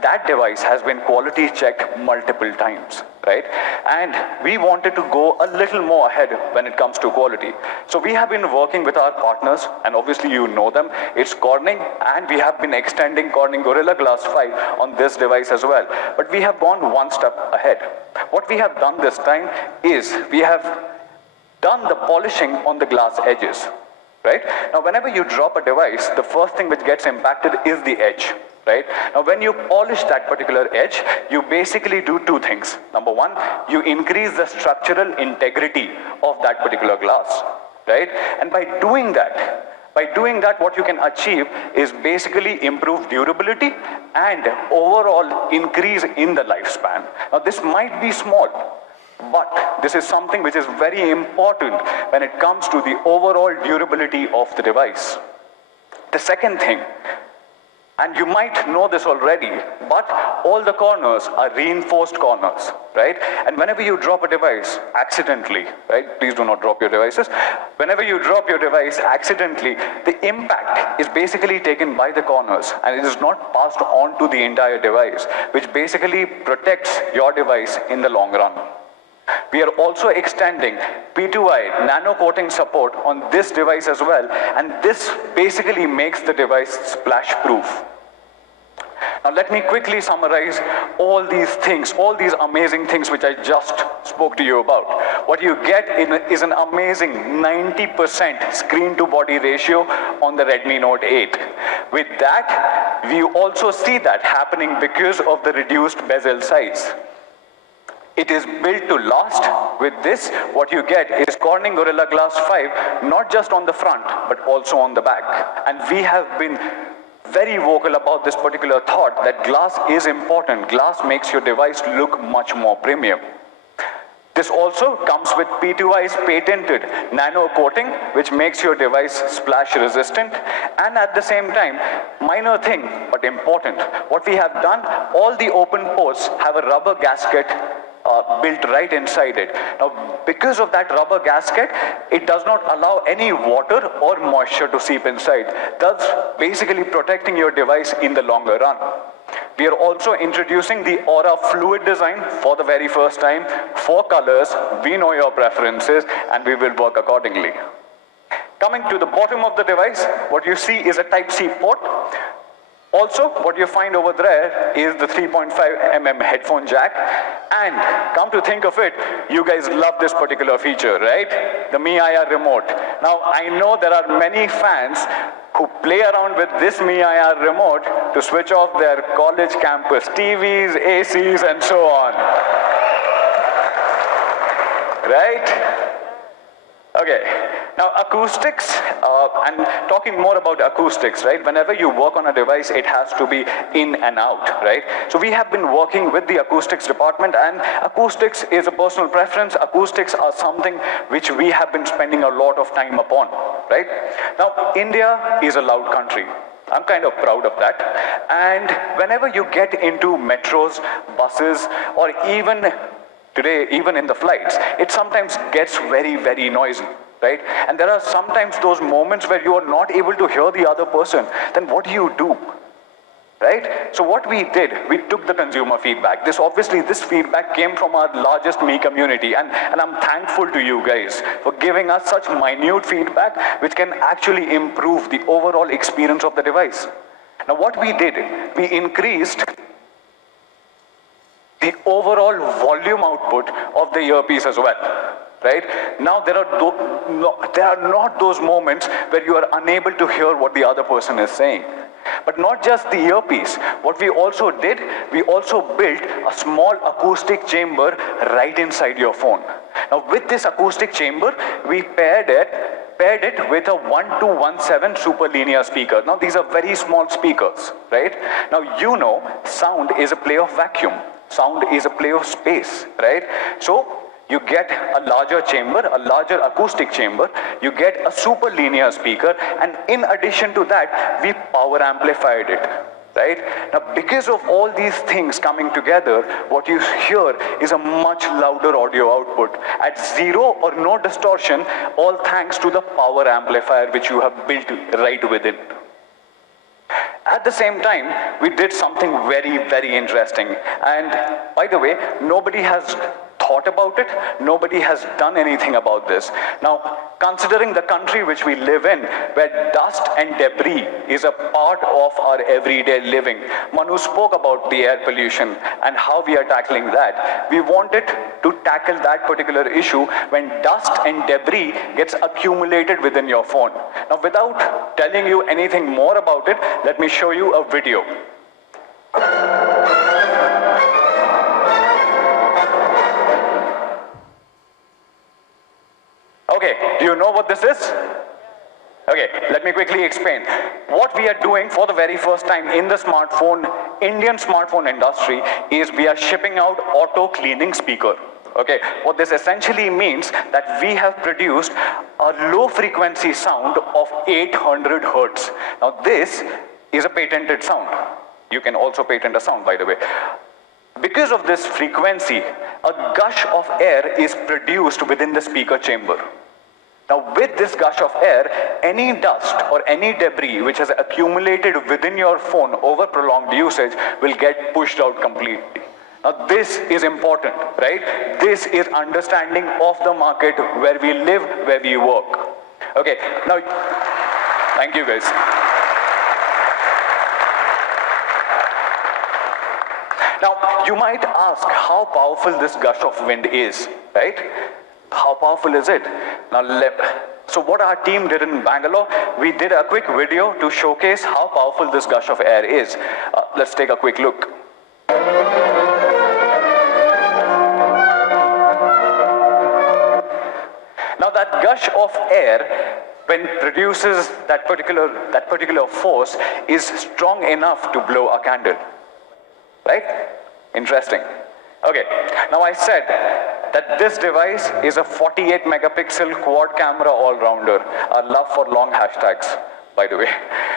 that device has been quality checked multiple times, right? And we wanted to go a little more ahead when it comes to quality. So we have been working with our partners, and obviously you know them, it's Corning, and we have been extending Corning Gorilla Glass 5 on this device as well. But we have gone one step ahead. What we have done this time is we have done the polishing on the glass edges, right? Now, whenever you drop a device, the first thing which gets impacted is the edge. Right? Now, when you polish that particular edge, you basically do two things. Number one, you increase the structural integrity of that particular glass, right? And by doing that, what you can achieve is basically improved durability and overall increase in the lifespan. Now, this might be small, but this is something which is very important when it comes to the overall durability of the device. The second thing, And you might know this already, but all the corners are reinforced corners, right? And whenever you drop a device accidentally, right? Please do not drop your devices. Whenever you drop your device accidentally, the impact is basically taken by the corners and it is not passed on to the entire device, which basically protects your device in the long run. We are also extending P2I nano coating support on this device as well, and this basically makes the device splash proof. Now let me quickly summarize all these things, all these amazing things which I just spoke to you about. What you get is an amazing 90% screen to body ratio on the Redmi Note 8. With that, we also see that happening because of the reduced bezel size. It is built to last. With this, what you get is Corning Gorilla Glass 5, not just on the front, but also on the back. And we have been very vocal about this particular thought that glass is important. Glass makes your device look much more premium. This also comes with P2I's patented nano coating, which makes your device splash resistant. And at the same time, minor thing, but important, what we have done, all the open ports have a rubber gasket built right inside it. Now, because of that rubber gasket, it does not allow any water or moisture to seep inside, thus basically protecting your device in the longer run. We are also introducing the Aura fluid design for the very first time. 4 colors, we know your preferences, and we will work accordingly. Coming to the bottom of the device, what you see is a Type-C port. Also, what you find over there is the 3.5mm headphone jack. And come to think of it, you guys love this particular feature, right? The Mi IR remote. Now, I know there are many fans who play around with this Mi IR remote to switch off their college campus TVs, ACs, and so on. Right? Okay. Now, acoustics, and talking more about acoustics, right? Whenever you work on a device, it has to be in and out, right? So we have been working with the acoustics department, and acoustics is a personal preference. Acoustics are something which we have been spending a lot of time upon, right? Now, India is a loud country. I'm kind of proud of that. And whenever you get into metros, buses, or even today, even in the flights, it sometimes gets very, very noisy. Right? And there are sometimes those moments where you are not able to hear the other person. Then what do? Right? So what we did, we took the consumer feedback. This feedback came from our largest Mi community, and I'm thankful to you guys for giving us such minute feedback which can actually improve the overall experience of the device. Now what we did, we increased the overall volume output of the earpiece as well. Right? Now there are not those moments where you are unable to hear what the other person is saying. But not just the earpiece. What we also did, we also built a small acoustic chamber right inside your phone. Now with this acoustic chamber, we paired it with a 1217 super linear speaker. Now these are very small speakers, right? Now you know, sound is a play of vacuum. Sound is a play of space, right? So you get a larger chamber, a larger acoustic chamber, you get a super linear speaker, and in addition to that, we power amplified it, right? Now, because of all these things coming together, what you hear is a much louder audio output at 0 or no distortion, all thanks to the power amplifier which you have built right within. At the same time, we did something very, very interesting. And by the way, nobody has thought about it. Nobody has done anything about this. Now, considering the country which we live in, where dust and debris is a part of our everyday living, Manu spoke about the air pollution and how we are tackling that. We wanted to tackle that particular issue when dust and debris gets accumulated within your phone. Now, without telling you anything more about it, let me show you a video. Okay, do you know what this is? Okay, let me quickly explain. What we are doing for the very first time in the Indian smartphone industry is we are shipping out auto cleaning speaker. Okay, what this essentially means that we have produced a low frequency sound of 800 hertz. Now this is a patented sound. You can also patent a sound, by the way. Because of this frequency, a gush of air is produced within the speaker chamber. Now, with this gush of air, any dust or any debris which has accumulated within your phone over prolonged usage will get pushed out completely. Now, this is important, right? This is understanding of the market where we live, where we work. Okay, now, thank you guys. Now, you might ask how powerful this gush of wind is, right? How powerful is it? Now, so what our team did in Bangalore, we did a quick video to showcase how powerful this gush of air is. Let's take a quick look. Now, that gush of air, when produces that particular force, is strong enough to blow a candle. Right? Interesting. Okay, now I said that this device is a 48 megapixel quad camera all-rounder. I love for long hashtags, by the way.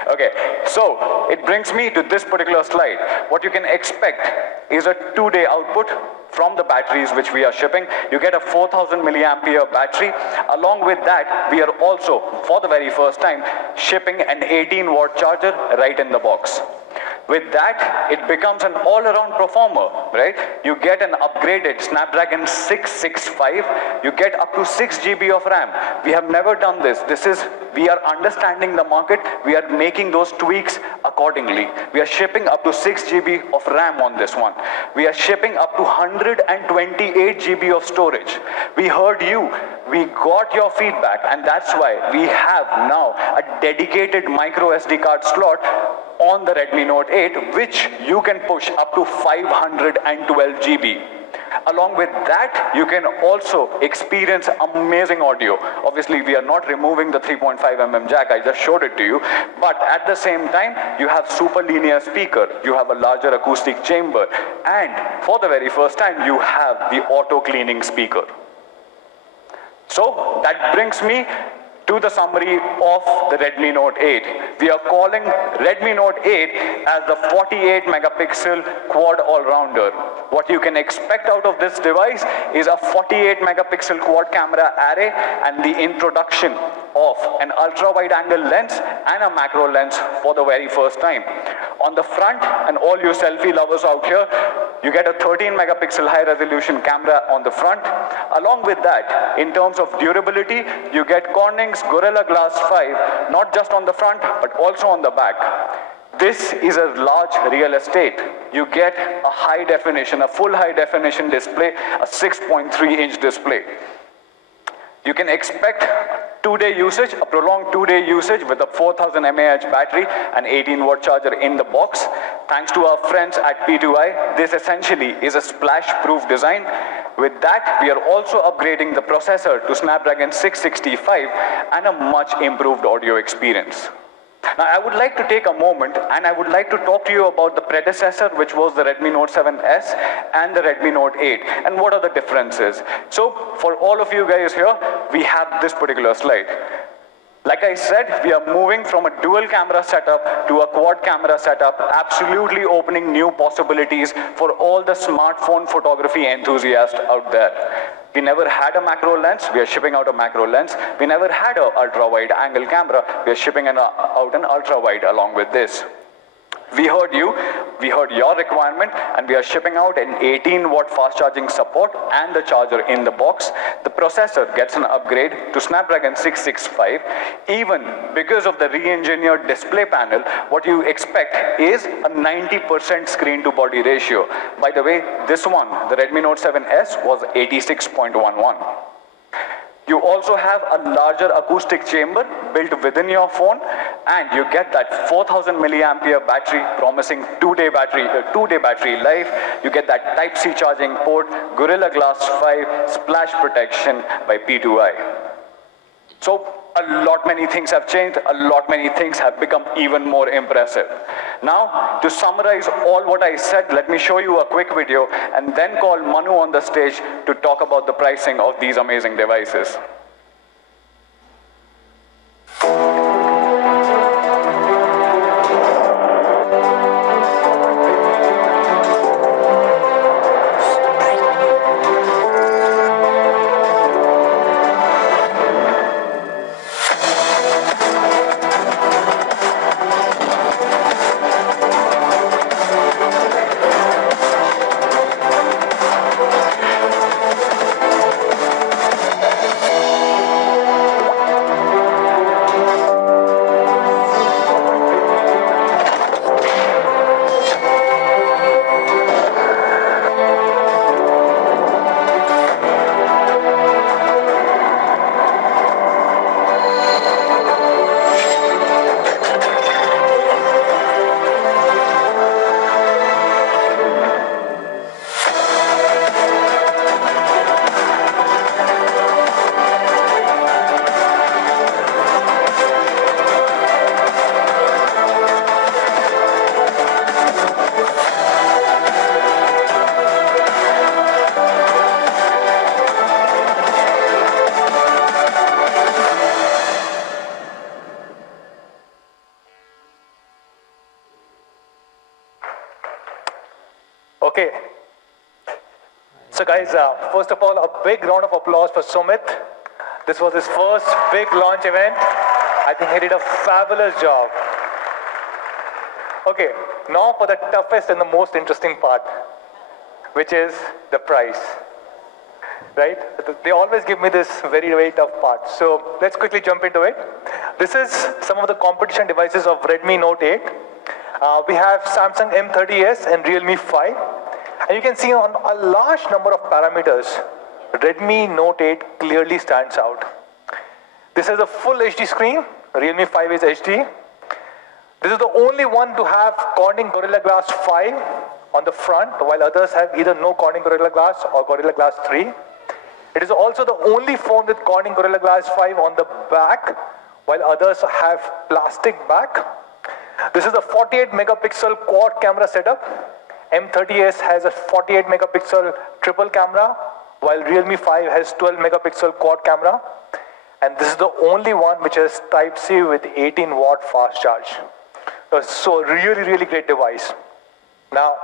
Okay, so it brings me to this particular slide. What you can expect is a 2-day output from the batteries which we are shipping. You get a 4000 milliampere battery. Along with that, we are also, for the very first time, shipping an 18-watt charger right in the box. With that, it becomes an all-around performer, right? You get an upgraded Snapdragon 665. You get up to 6 GB of RAM. We have never done this. We are understanding the market. We are making those tweaks accordingly. We are shipping up to 6 GB of RAM on this one. We are shipping up to 128 GB of storage. We heard you. We got your feedback, and that's why we have now a dedicated micro SD card slot on the Redmi Note 8, which you can push up to 512 GB. Along with that, you can also experience amazing audio. Obviously, we are not removing the 3.5mm jack, I just showed it to you. But at the same time, you have super linear speaker, you have a larger acoustic chamber, and for the very first time, you have the auto cleaning speaker. So that brings me to the summary of the Redmi Note 8. We are calling Redmi Note 8 as the 48 megapixel quad all-rounder. What you can expect out of this device is a 48 megapixel quad camera array and the introduction of an ultra-wide angle lens and a macro lens for the very first time. On the front, and all you selfie lovers out here, you get a 13 megapixel high resolution camera on the front. Along with that, in terms of durability, you get Corning's Gorilla Glass 5, not just on the front, but also on the back. This is a large real estate. You get a high definition, a full high definition display, a 6.3-inch display. You can expect 2-day usage, a prolonged 2-day usage with a 4000 mAh battery and 18-watt charger in the box. Thanks to our friends at P2i, this essentially is a splash-proof design. With that, we are also upgrading the processor to Snapdragon 665 and a much improved audio experience. Now, I would like to take a moment and I would like to talk to you about the predecessor, which was the Redmi Note 7S and the Redmi Note 8, and what are the differences. So, for all of you guys here, we have this particular slide. Like I said, we are moving from a dual camera setup to a quad camera setup, absolutely opening new possibilities for all the smartphone photography enthusiasts out there. We never had a macro lens, we are shipping out a macro lens. We never had an ultra-wide angle camera, we are shipping out an ultra-wide along with this. We heard you, we heard your requirement, and we are shipping out an 18-watt fast charging support and the charger in the box. The processor gets an upgrade to Snapdragon 665. Even because of the re-engineered display panel, what you expect is a 90% screen-to-body ratio. By the way, this one, the Redmi Note 7S, was 86.11. You also have a larger acoustic chamber built within your phone, and you get that 4000 milliampere battery promising 2-day battery life. You get that Type-C charging port, Gorilla Glass 5, splash protection by P2i. So a lot many things have changed, a lot many things have become even more impressive. Now, to summarize all what I said, let me show you a quick video and then call Manu on the stage to talk about the pricing of these amazing devices. Okay. So guys, first of all, a big round of applause for Sumit. This was his first big launch event. I think he did a fabulous job. Okay, now for the toughest and the most interesting part, which is the price. Right? They always give me this very, very tough part. So let's quickly jump into it. This is some of the competition devices of Redmi Note 8. We have Samsung M30s and Realme 5. And you can see on a large number of parameters, Redmi Note 8 clearly stands out. This is a full HD screen. Realme 5 is HD. This is the only one to have Corning Gorilla Glass 5 on the front, while others have either no Corning Gorilla Glass or Gorilla Glass 3. It is also the only phone with Corning Gorilla Glass 5 on the back, while others have plastic back. This is a 48 megapixel quad camera setup. M30s has a 48 megapixel triple camera, while Realme 5 has 12 megapixel quad camera. And this is the only one which has Type-C with 18 watt fast charge. So really, really great device. Now,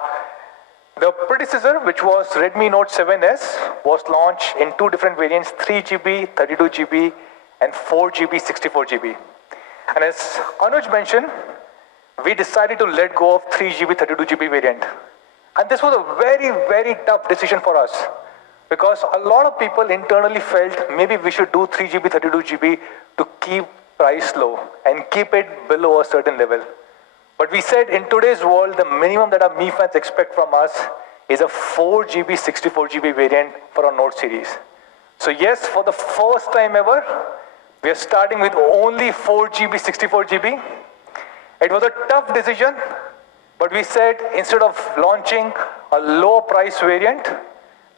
the predecessor, which was Redmi Note 7s, was launched in two different variants, 3GB, 32GB, and 4GB, 64GB. And as Anuj mentioned, we decided to let go of 3GB, 32GB variant. And this was a very, very tough decision for us, because a lot of people internally felt maybe we should do 3GB, 32GB to keep price low and keep it below a certain level. But we said in today's world, the minimum that our Mi fans expect from us is a 4GB, 64GB variant for our Note series. So yes, for the first time ever, we are starting with only 4GB, 64GB. It was a tough decision, but we said instead of launching a low price variant,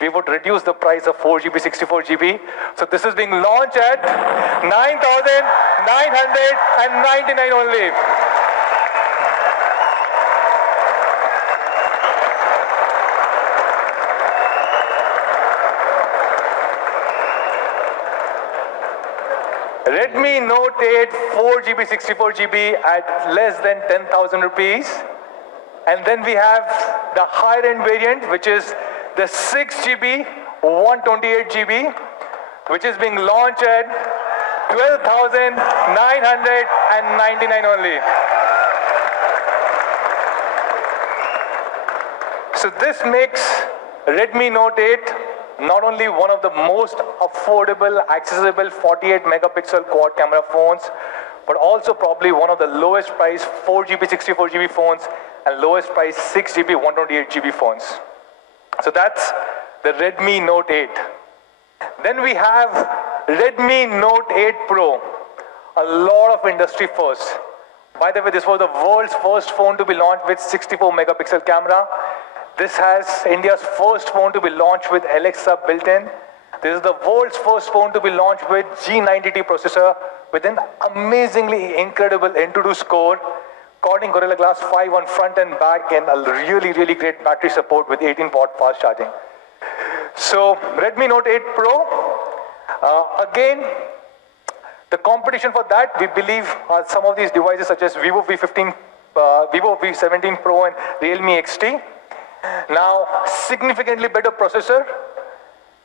we would reduce the price of 4GB, 64GB. So this is being launched at 9,999 only. Redmi Note 8 4GB 64GB at less than 10,000 rupees. And then we have the higher end variant, which is the 6GB 128GB, which is being launched at 12,999 only. So this makes Redmi Note 8 not only one of the most affordable, accessible 48 megapixel quad camera phones, but also probably one of the lowest priced 4GB, 64GB phones and lowest priced 6GB, 128GB phones. So that's the Redmi Note 8. Then we have Redmi Note 8 Pro, a lot of industry firsts. By the way, this was the world's first phone to be launched with 64 megapixel camera. This has India's first phone to be launched with Alexa built-in. This is the world's first phone to be launched with G90T processor with an amazingly incredible Antutu score, Corning Gorilla Glass 5 on front and back, and a really, really great battery support with 18 watt fast charging. So Redmi Note 8 Pro, again, the competition for that, we believe, are some of these devices such as Vivo V17 Pro and Realme XT. Now, significantly better processor,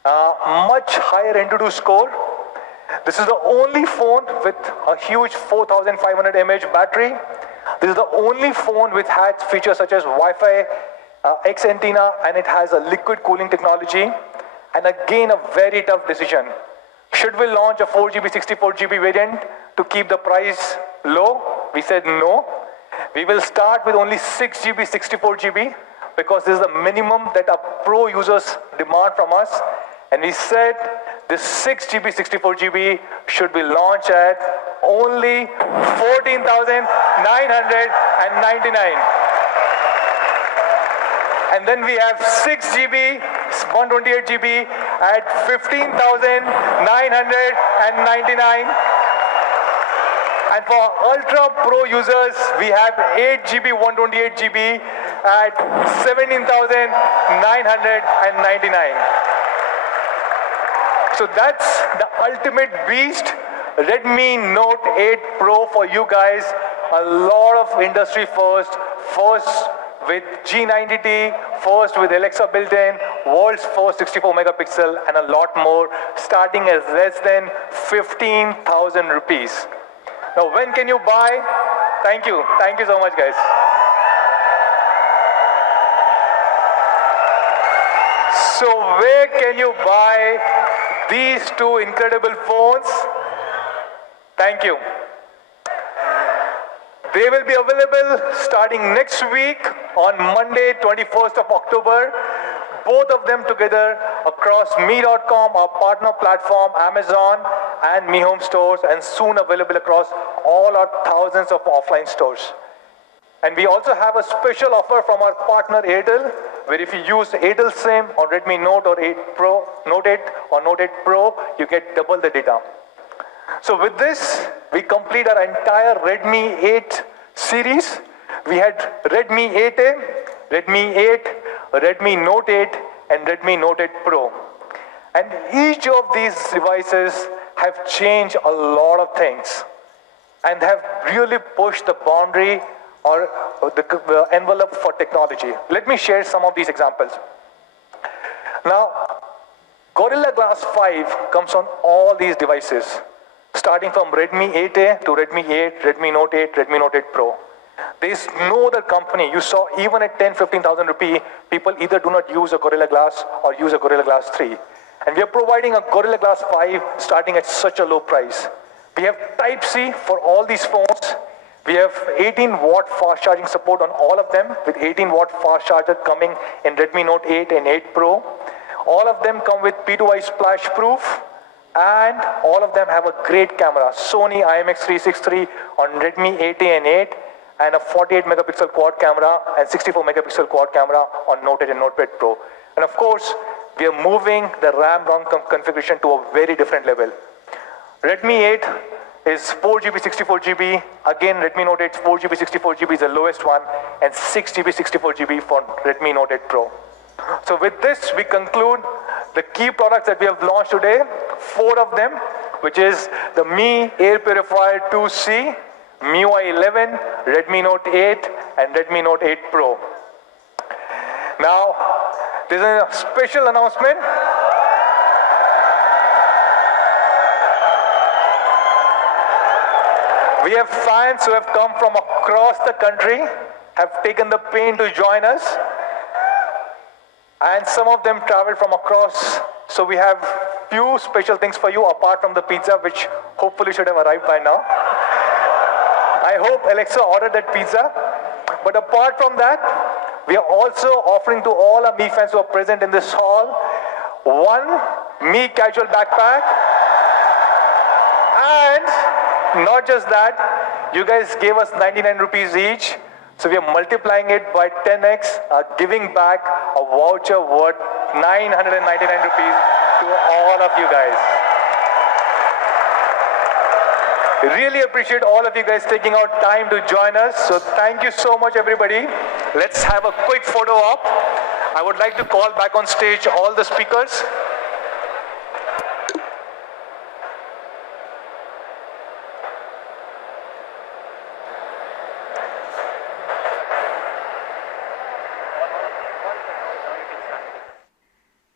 much higher Antutu score. This is the only phone with a huge 4,500 mAh battery. This is the only phone which has features such as Wi-Fi X antenna, and it has a liquid cooling technology. And again, a very tough decision. Should we launch a 4GB, 64GB variant to keep the price low? We said no. We will start with only 6GB, 64GB, because this is the minimum that our pro users demand from us. And we said this 6GB, 64GB should be launched at only 14,999. And then we have 6GB, 128GB at 15,999. And for Ultra Pro users, we have 8GB, 128GB at 17,999. So that's the ultimate beast, Redmi Note 8 Pro for you guys. A lot of industry first with G90T, first with Alexa built in, world's first 64 megapixel, and a lot more, starting at less than 15,000 rupees. Now, when can you buy? Thank you so much, guys. So where can you buy these two incredible phones? Thank you. They will be available starting next week on Monday, 21st of October. Both of them together across Me.com, our partner platform, Amazon, and Mi Home stores, and soon available across all our thousands of offline stores. And we also have a special offer from our partner Airtel, where if you use Airtel SIM on Redmi Note or 8 Pro, Note 8 or Note 8 Pro, you get double the data. So with this, we complete our entire Redmi 8 series. We had Redmi 8A, Redmi 8, Redmi Note 8, and Redmi Note 8 Pro. And each of these devices have changed a lot of things and have really pushed the boundary or the envelope for technology. Let me share some of these examples. Now, Gorilla Glass 5 comes on all these devices, starting from Redmi 8A to Redmi 8, Redmi Note 8, Redmi Note 8 Pro. There is no other company. You saw even at 10,000-15,000 rupee, people either do not use a Gorilla Glass or use a Gorilla Glass 3. And we are providing a Gorilla Glass 5 starting at such a low price. We have Type-C for all these phones. We have 18-watt fast charging support on all of them, with 18-watt fast charger coming in Redmi Note 8 and 8 Pro. All of them come with P2I splash proof, and all of them have a great camera. Sony IMX363 on Redmi 8A and 8, and a 48 megapixel quad camera and 64 megapixel quad camera on Note 8 and Note 8 Pro. And of course, we are moving the RAM-ROM configuration to a very different level. Redmi 8 is 4GB, 64GB. Again, Redmi Note 8 4GB, 64GB is the lowest one, and 6GB, 64GB for Redmi Note 8 Pro. So with this, we conclude the key products that we have launched today, 4 of them, which is the Mi Air Purifier 2C, MIUI 11, Redmi Note 8, and Redmi Note 8 Pro. Now, there's a special announcement. We have fans who have come from across the country, have taken the pain to join us, and some of them traveled from across. So we have few special things for you apart from the pizza, which hopefully should have arrived by now. I hope Alexa ordered that pizza. But apart from that, we are also offering to all our Mi fans who are present in this hall, one Mi casual backpack. And not just that, you guys gave us 99 rupees each. So we are multiplying it by 10x, giving back a voucher worth 999 rupees to all of you guys. Really appreciate all of you guys taking out time to join us. So thank you so much, everybody. Let's have a quick photo op. I would like to call back on stage all the speakers.